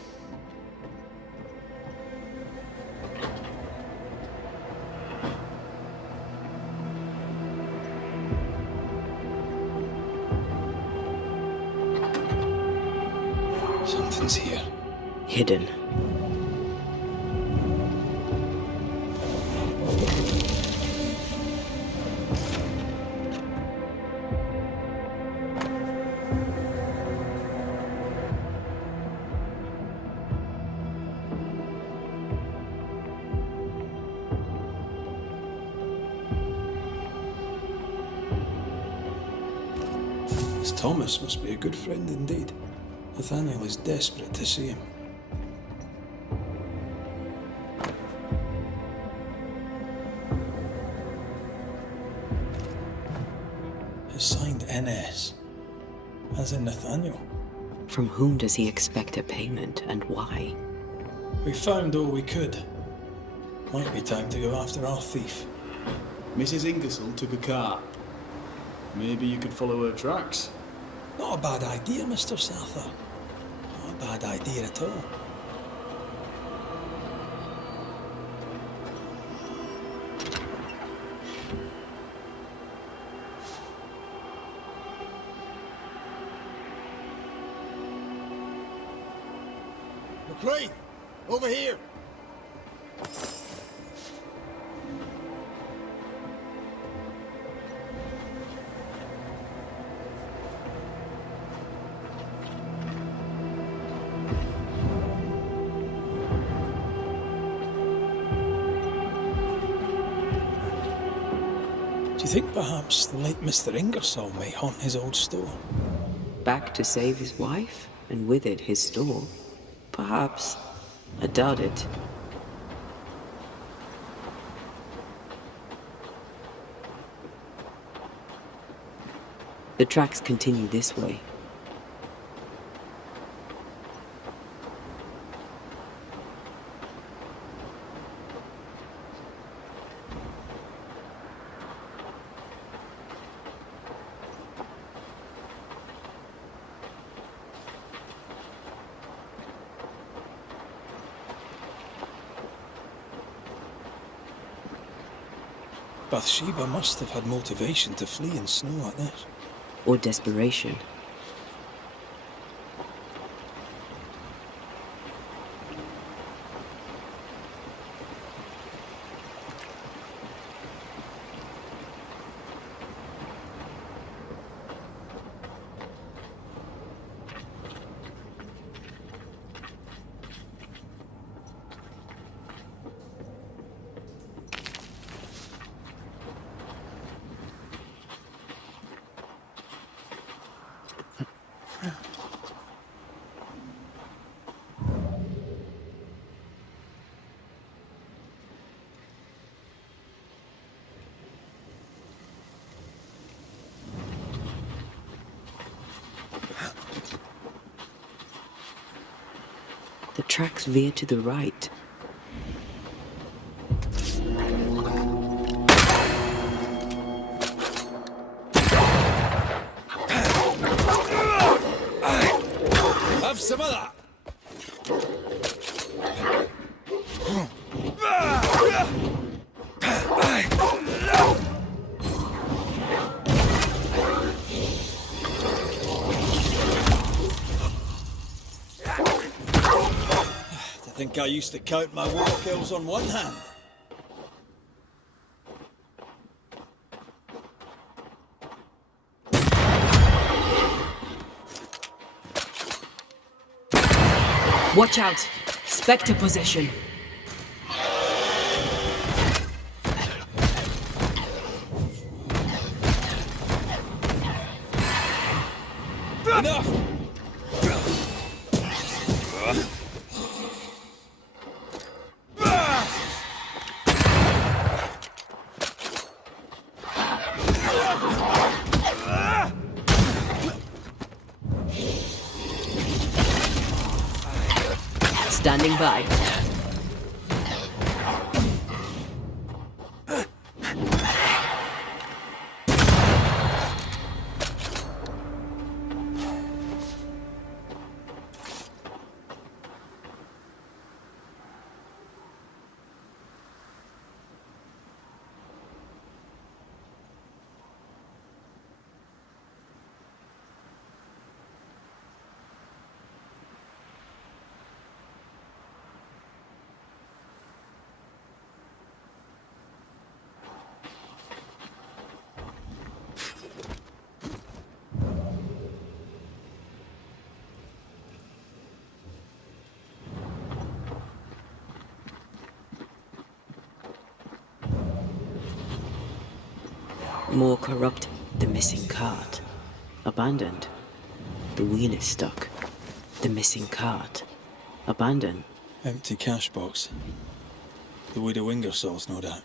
Something's here. Hidden. This Thomas must be a good friend indeed. Nathaniel is desperate to see him. It's signed NS, as in Nathaniel. From whom does he expect a payment, and why? We found all we could. Might be time to go after our thief. Mrs. Ingersoll took a car. Maybe you could follow her tracks. Not a bad idea, Mr. Sather. Not a bad idea at all. McCraith! Over here! Do you think perhaps the late Mr. Ingersoll may haunt his old store? Back to save his wife, and with it his store? Perhaps. I doubt it. The tracks continue this way. Bathsheba must have had motivation to flee in snow like this. Or desperation. The tracks veer to the right. Have some of that! I think I used to count my war kills on one hand. Watch out! Spectre possession! Enough! Standing by. More corrupt. The missing cart. Abandoned. The wheel is stuck. The missing cart. Abandoned. Empty cash box. The widow Ingersoll's, no doubt.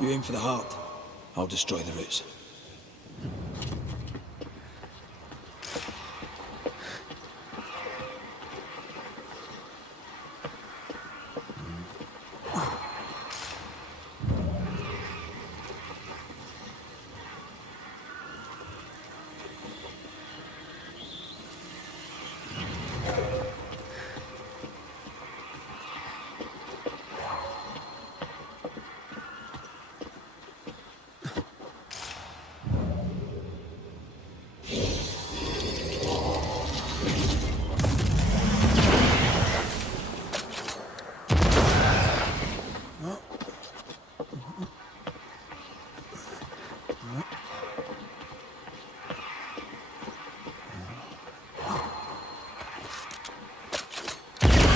You aim for the heart. I'll destroy the roots.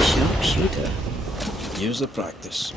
Sharpshooter. Years of practice.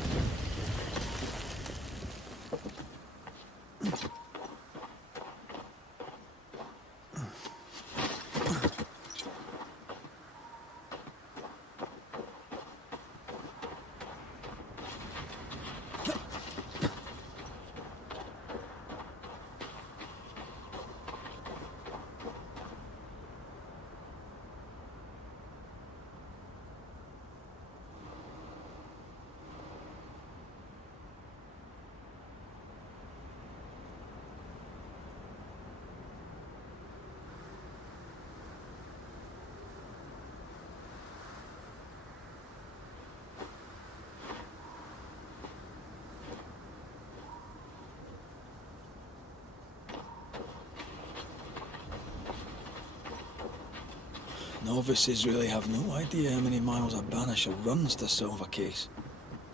Novices really have no idea how many miles a banisher runs to solve a case.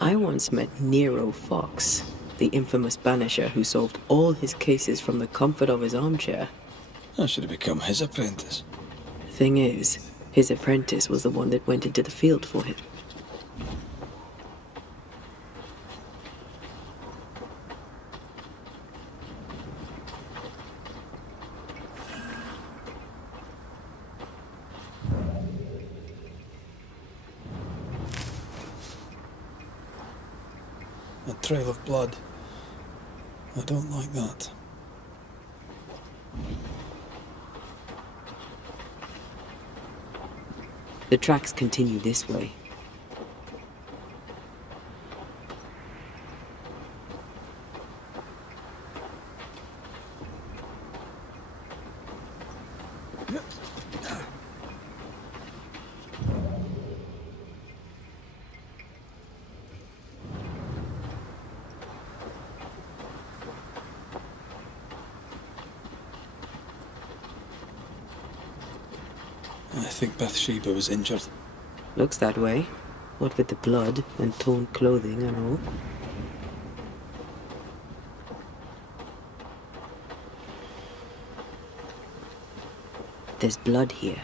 I once met Nero Fox, the infamous banisher who solved all his cases from the comfort of his armchair. I should have become his apprentice. Thing is, his apprentice was the one that went into the field for him. A trail of blood. I don't like that. The tracks continue this way. I think Bathsheba was injured. Looks that way. What with the blood and torn clothing and all. There's blood here.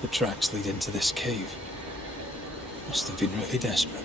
The tracks lead into this cave. Must have been really desperate.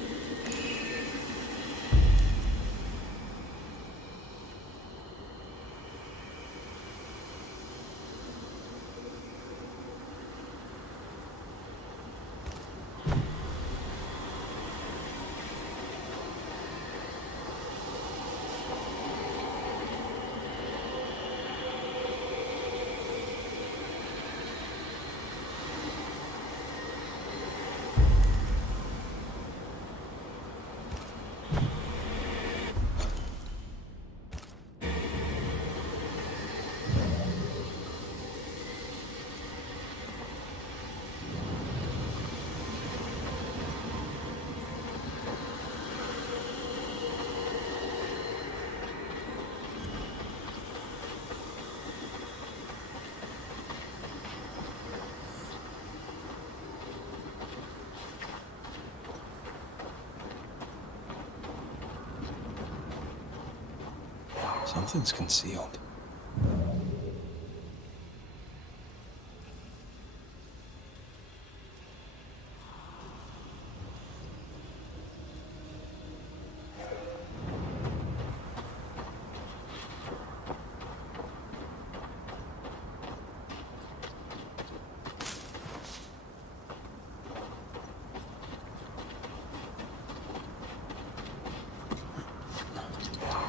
Something's concealed.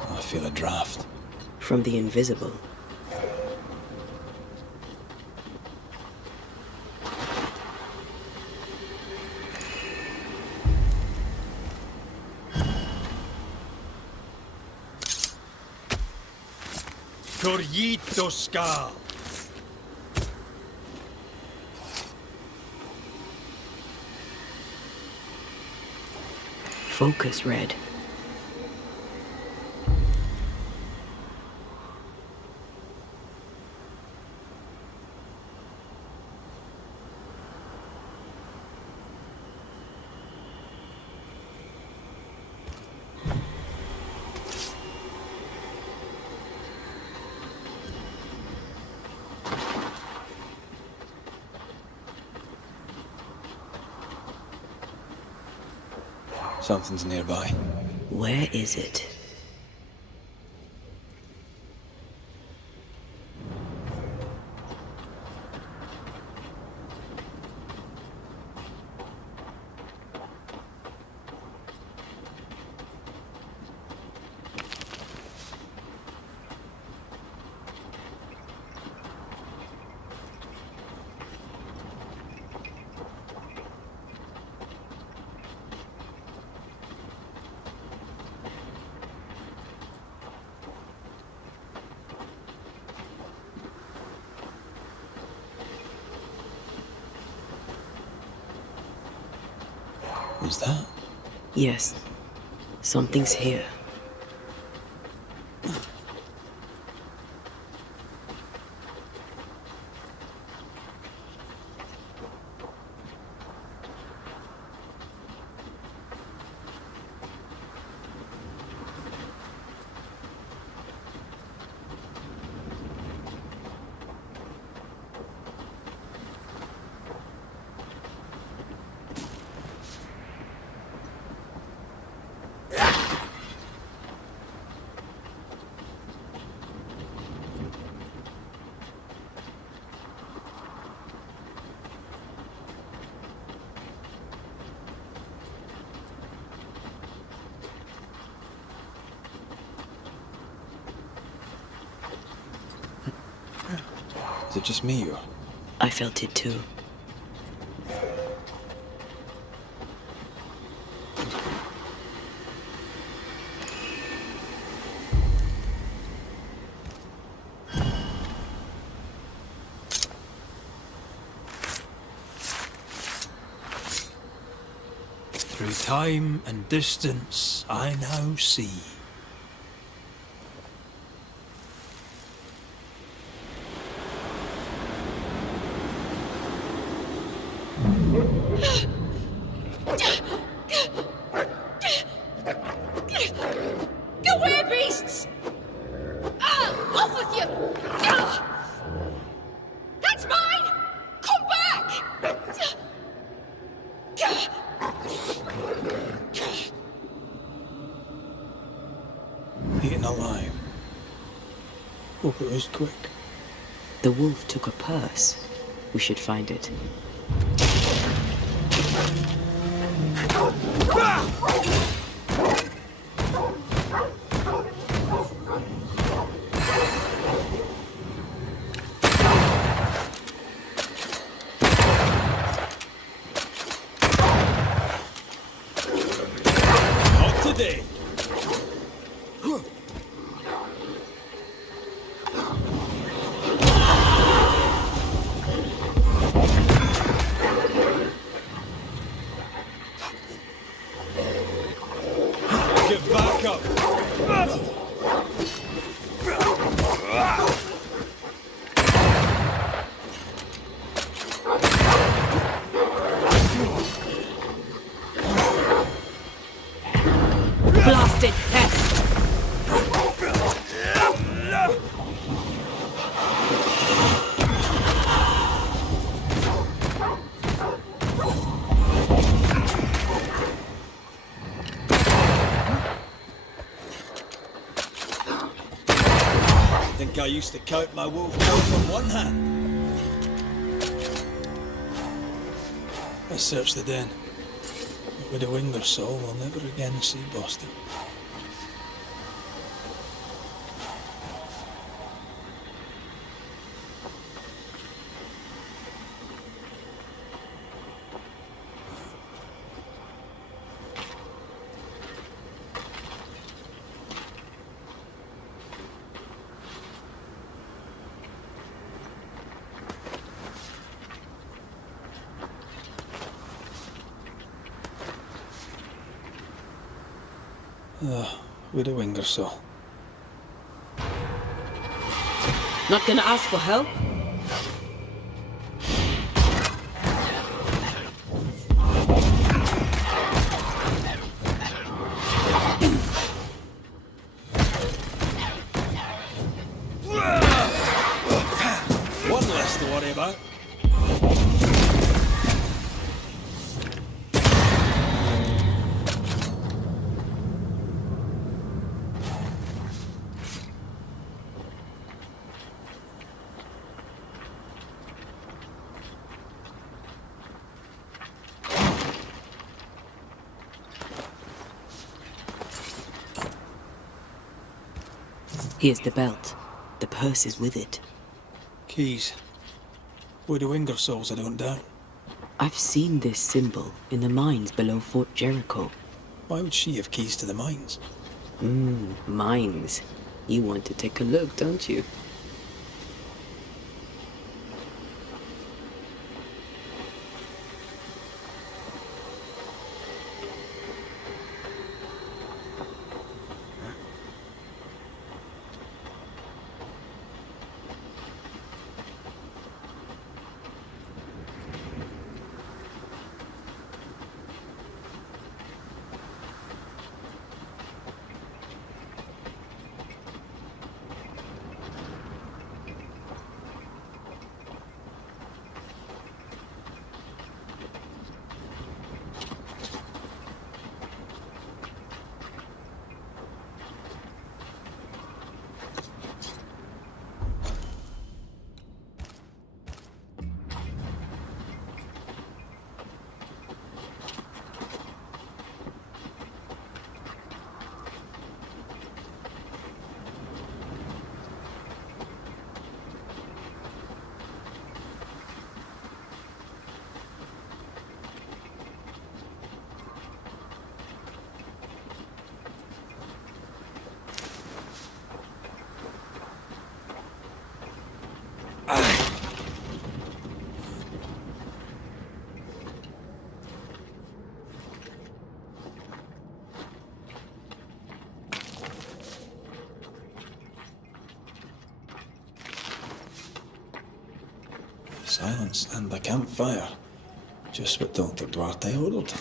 I feel a draft. From the invisible. Corrito Skal. Focus, Red. Something's nearby. Where is it? Was that? Yes. Something's here. Is it just me or? I felt it too. Through time and distance, I now see. Go away, beasts! Off with you! That's mine! Come back! Hope it was quick. The wolf took a purse. We should find it. Not today. Get back up. Blasted pest! Think I used to count my wolf kills on one hand. Let's search the den. But with a Wingersaw, we'll never again see Boston. With a Wingersaw. Not gonna ask for help? One less to worry about. Here's the belt. The purse is with it. Keys. With the Wingersaws, I don't doubt. I've seen this symbol in the mines below Fort Jericho. Why would she have keys to the mines? Mines. You want to take a look, don't you? Silence and the campfire. Just what Dr. Duarte ordered.